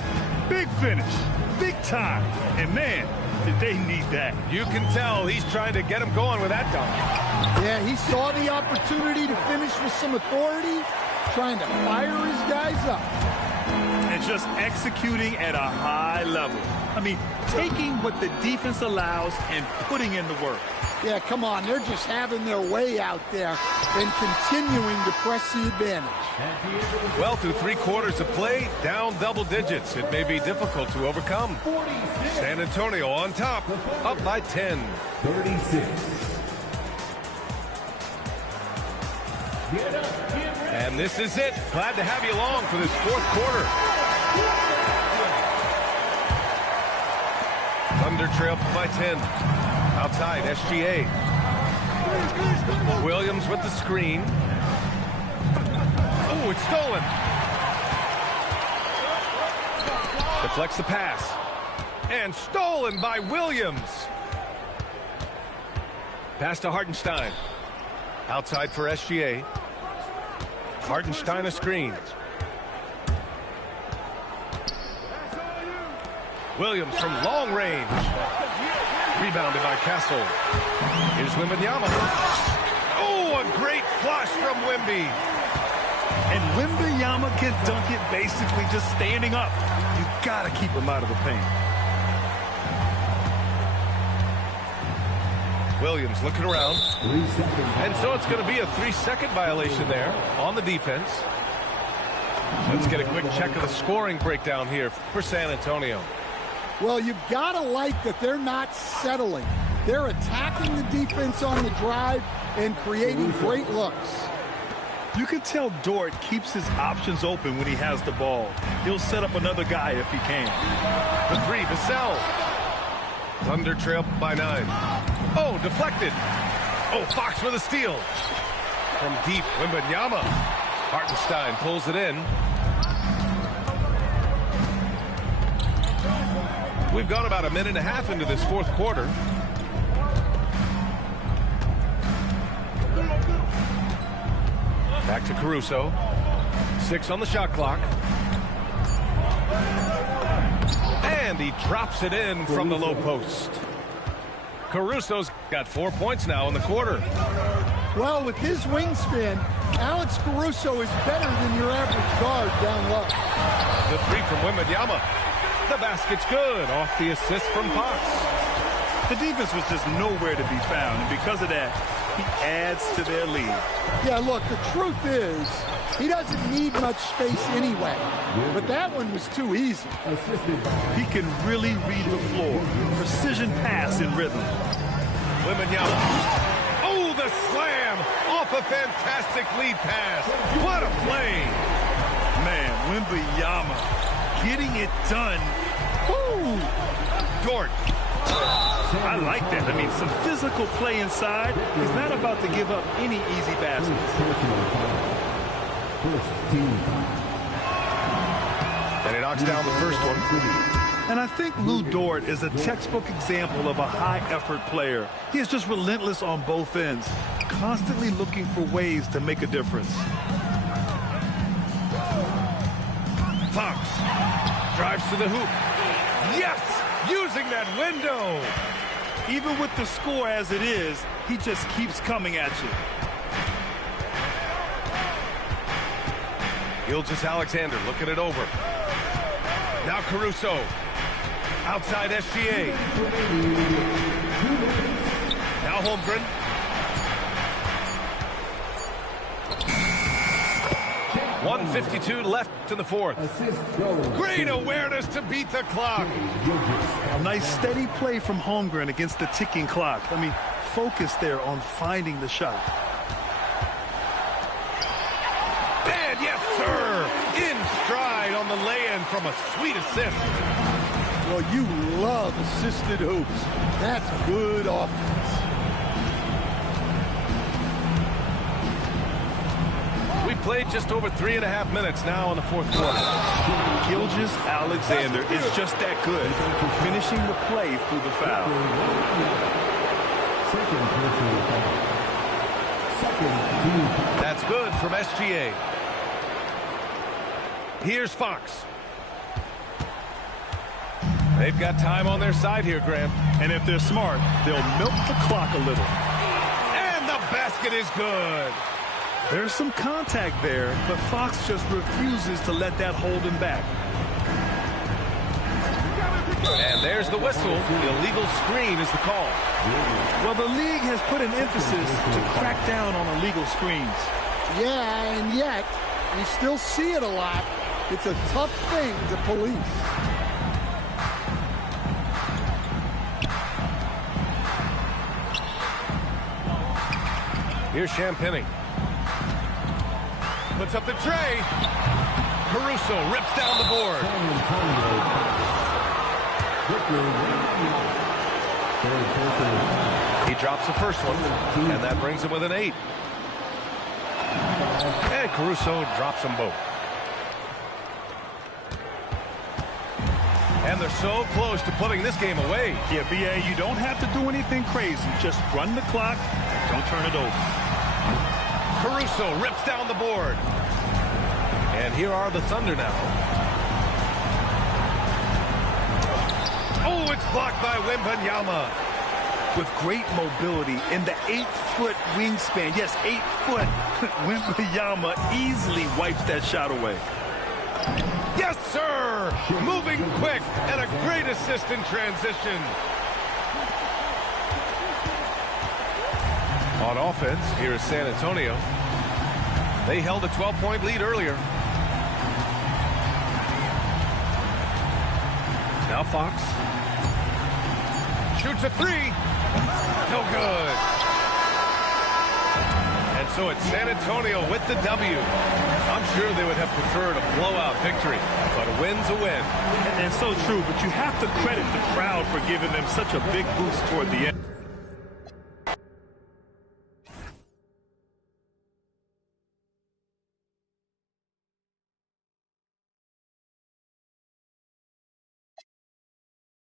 Big finish. Big time. And, man, did they need that. You can tell he's trying to get him going with that dunk. Yeah, he saw the opportunity to finish with some authority, trying to fire his guys up. And just executing at a high level. I mean, taking what the defense allows and putting in the work. Yeah, come on. They're just having their way out there and continuing to press the advantage. Well, through 3 quarters of play, down double digits. It may be difficult to overcome. San Antonio on top, up by 10. 36. And this is it. Glad to have you along for this 4th quarter. Thunder trail by 10. Outside, SGA. Williams with the screen. Oh, it's stolen. Deflects the pass. And stolen by Williams. Pass to Hartenstein. Outside for SGA. Hartenstein a screen. Williams from long range. Rebounded by Castle. Here's Wembanyama. Oh, a great flush from Wemby. And Wembanyama can dunk it basically just standing up. You got to keep him out of the paint. Williams looking around. And so it's going to be a 3-second violation there on the defense. Let's get a quick check of the scoring breakdown here for San Antonio. Well, you've got to like that they're not settling. They're attacking the defense on the drive and creating great looks. You can tell Dort keeps his options open when he has the ball. He'll set up another guy if he can. The 3, Vassell. Thunder trail by 9. Oh, deflected. Oh, Fox with a steal. From deep, Wembanyama. Hartenstein pulls it in. We've gone about 1.5 minutes into this 4th quarter. Back to Caruso. 6 on the shot clock. And he drops it in from the low post. Caruso's got 4 points now in the quarter. Well, with his wingspan, Alex Caruso is better than your average guard down low. The 3 from Wembanyama. The basket's good off the assist from Fox. The defense was just nowhere to be found, and because of that, he adds to their lead. Yeah, look, the truth is, he doesn't need much space anyway. But that one was too easy. He can really read the floor. Precision pass in rhythm. Wembanyama. Oh, the slam off a fantastic lead pass. What a play. Man, Wembanyama getting it done. Woo! Dort. I like that. I mean, some physical play inside. He's not about to give up any easy baskets. And he knocks down the first one. And I think Lou Dort is a textbook example of a high-effort player. He is just relentless on both ends, constantly looking for ways to make a difference. Fox drives to the hoop. Yes! Using that window! Even with the score as it is, he just keeps coming at you. Gilgeous-Alexander looking it over. Now Caruso. Outside SGA. Now Holmgren. .152 left in the fourth. Great awareness to beat the clock. Nice steady play from Holmgren against the ticking clock. I mean, focus there on finding the shot. And yes, sir. In stride on the lay-in from a sweet assist. Well, you love assisted hoops. That's good offense. We played just over 3.5 minutes now in the fourth quarter. Gilgeous-Alexander is just that good, finishing the play through the foul. That's good from SGA. Here's Fox. They've got time on their side here, Graham. And if they're smart, they'll milk the clock a little. And the basket is good. There's some contact there, but Fox just refuses to let that hold him back. And there's the whistle. The illegal screen is the call. Well, the league has put an emphasis to crack down on illegal screens. Yeah, and yet, we still see it a lot. It's a tough thing to police. Here's Champagny. Puts up the tray. Caruso rips down the board. He drops the first one, and that brings him with an 8. And Caruso drops them both. And they're so close to putting this game away. Yeah, B.A., you don't have to do anything crazy. Just run the clock. Don't turn it over. Caruso rips down the board. And here are the Thunder now. Oh, it's blocked by Wembanyama. With great mobility in the 8-foot wingspan. Yes, 8 foot. Wembanyama easily wipes that shot away. Yes, sir! Moving quick and a great assist in transition. On offense, here is San Antonio. They held a 12-point lead earlier. Now Fox. Shoots a 3. No good. And so it's San Antonio with the W. I'm sure they would have preferred a blowout victory, but a win's a win. And so true, but you have to credit the crowd for giving them such a big boost toward the end.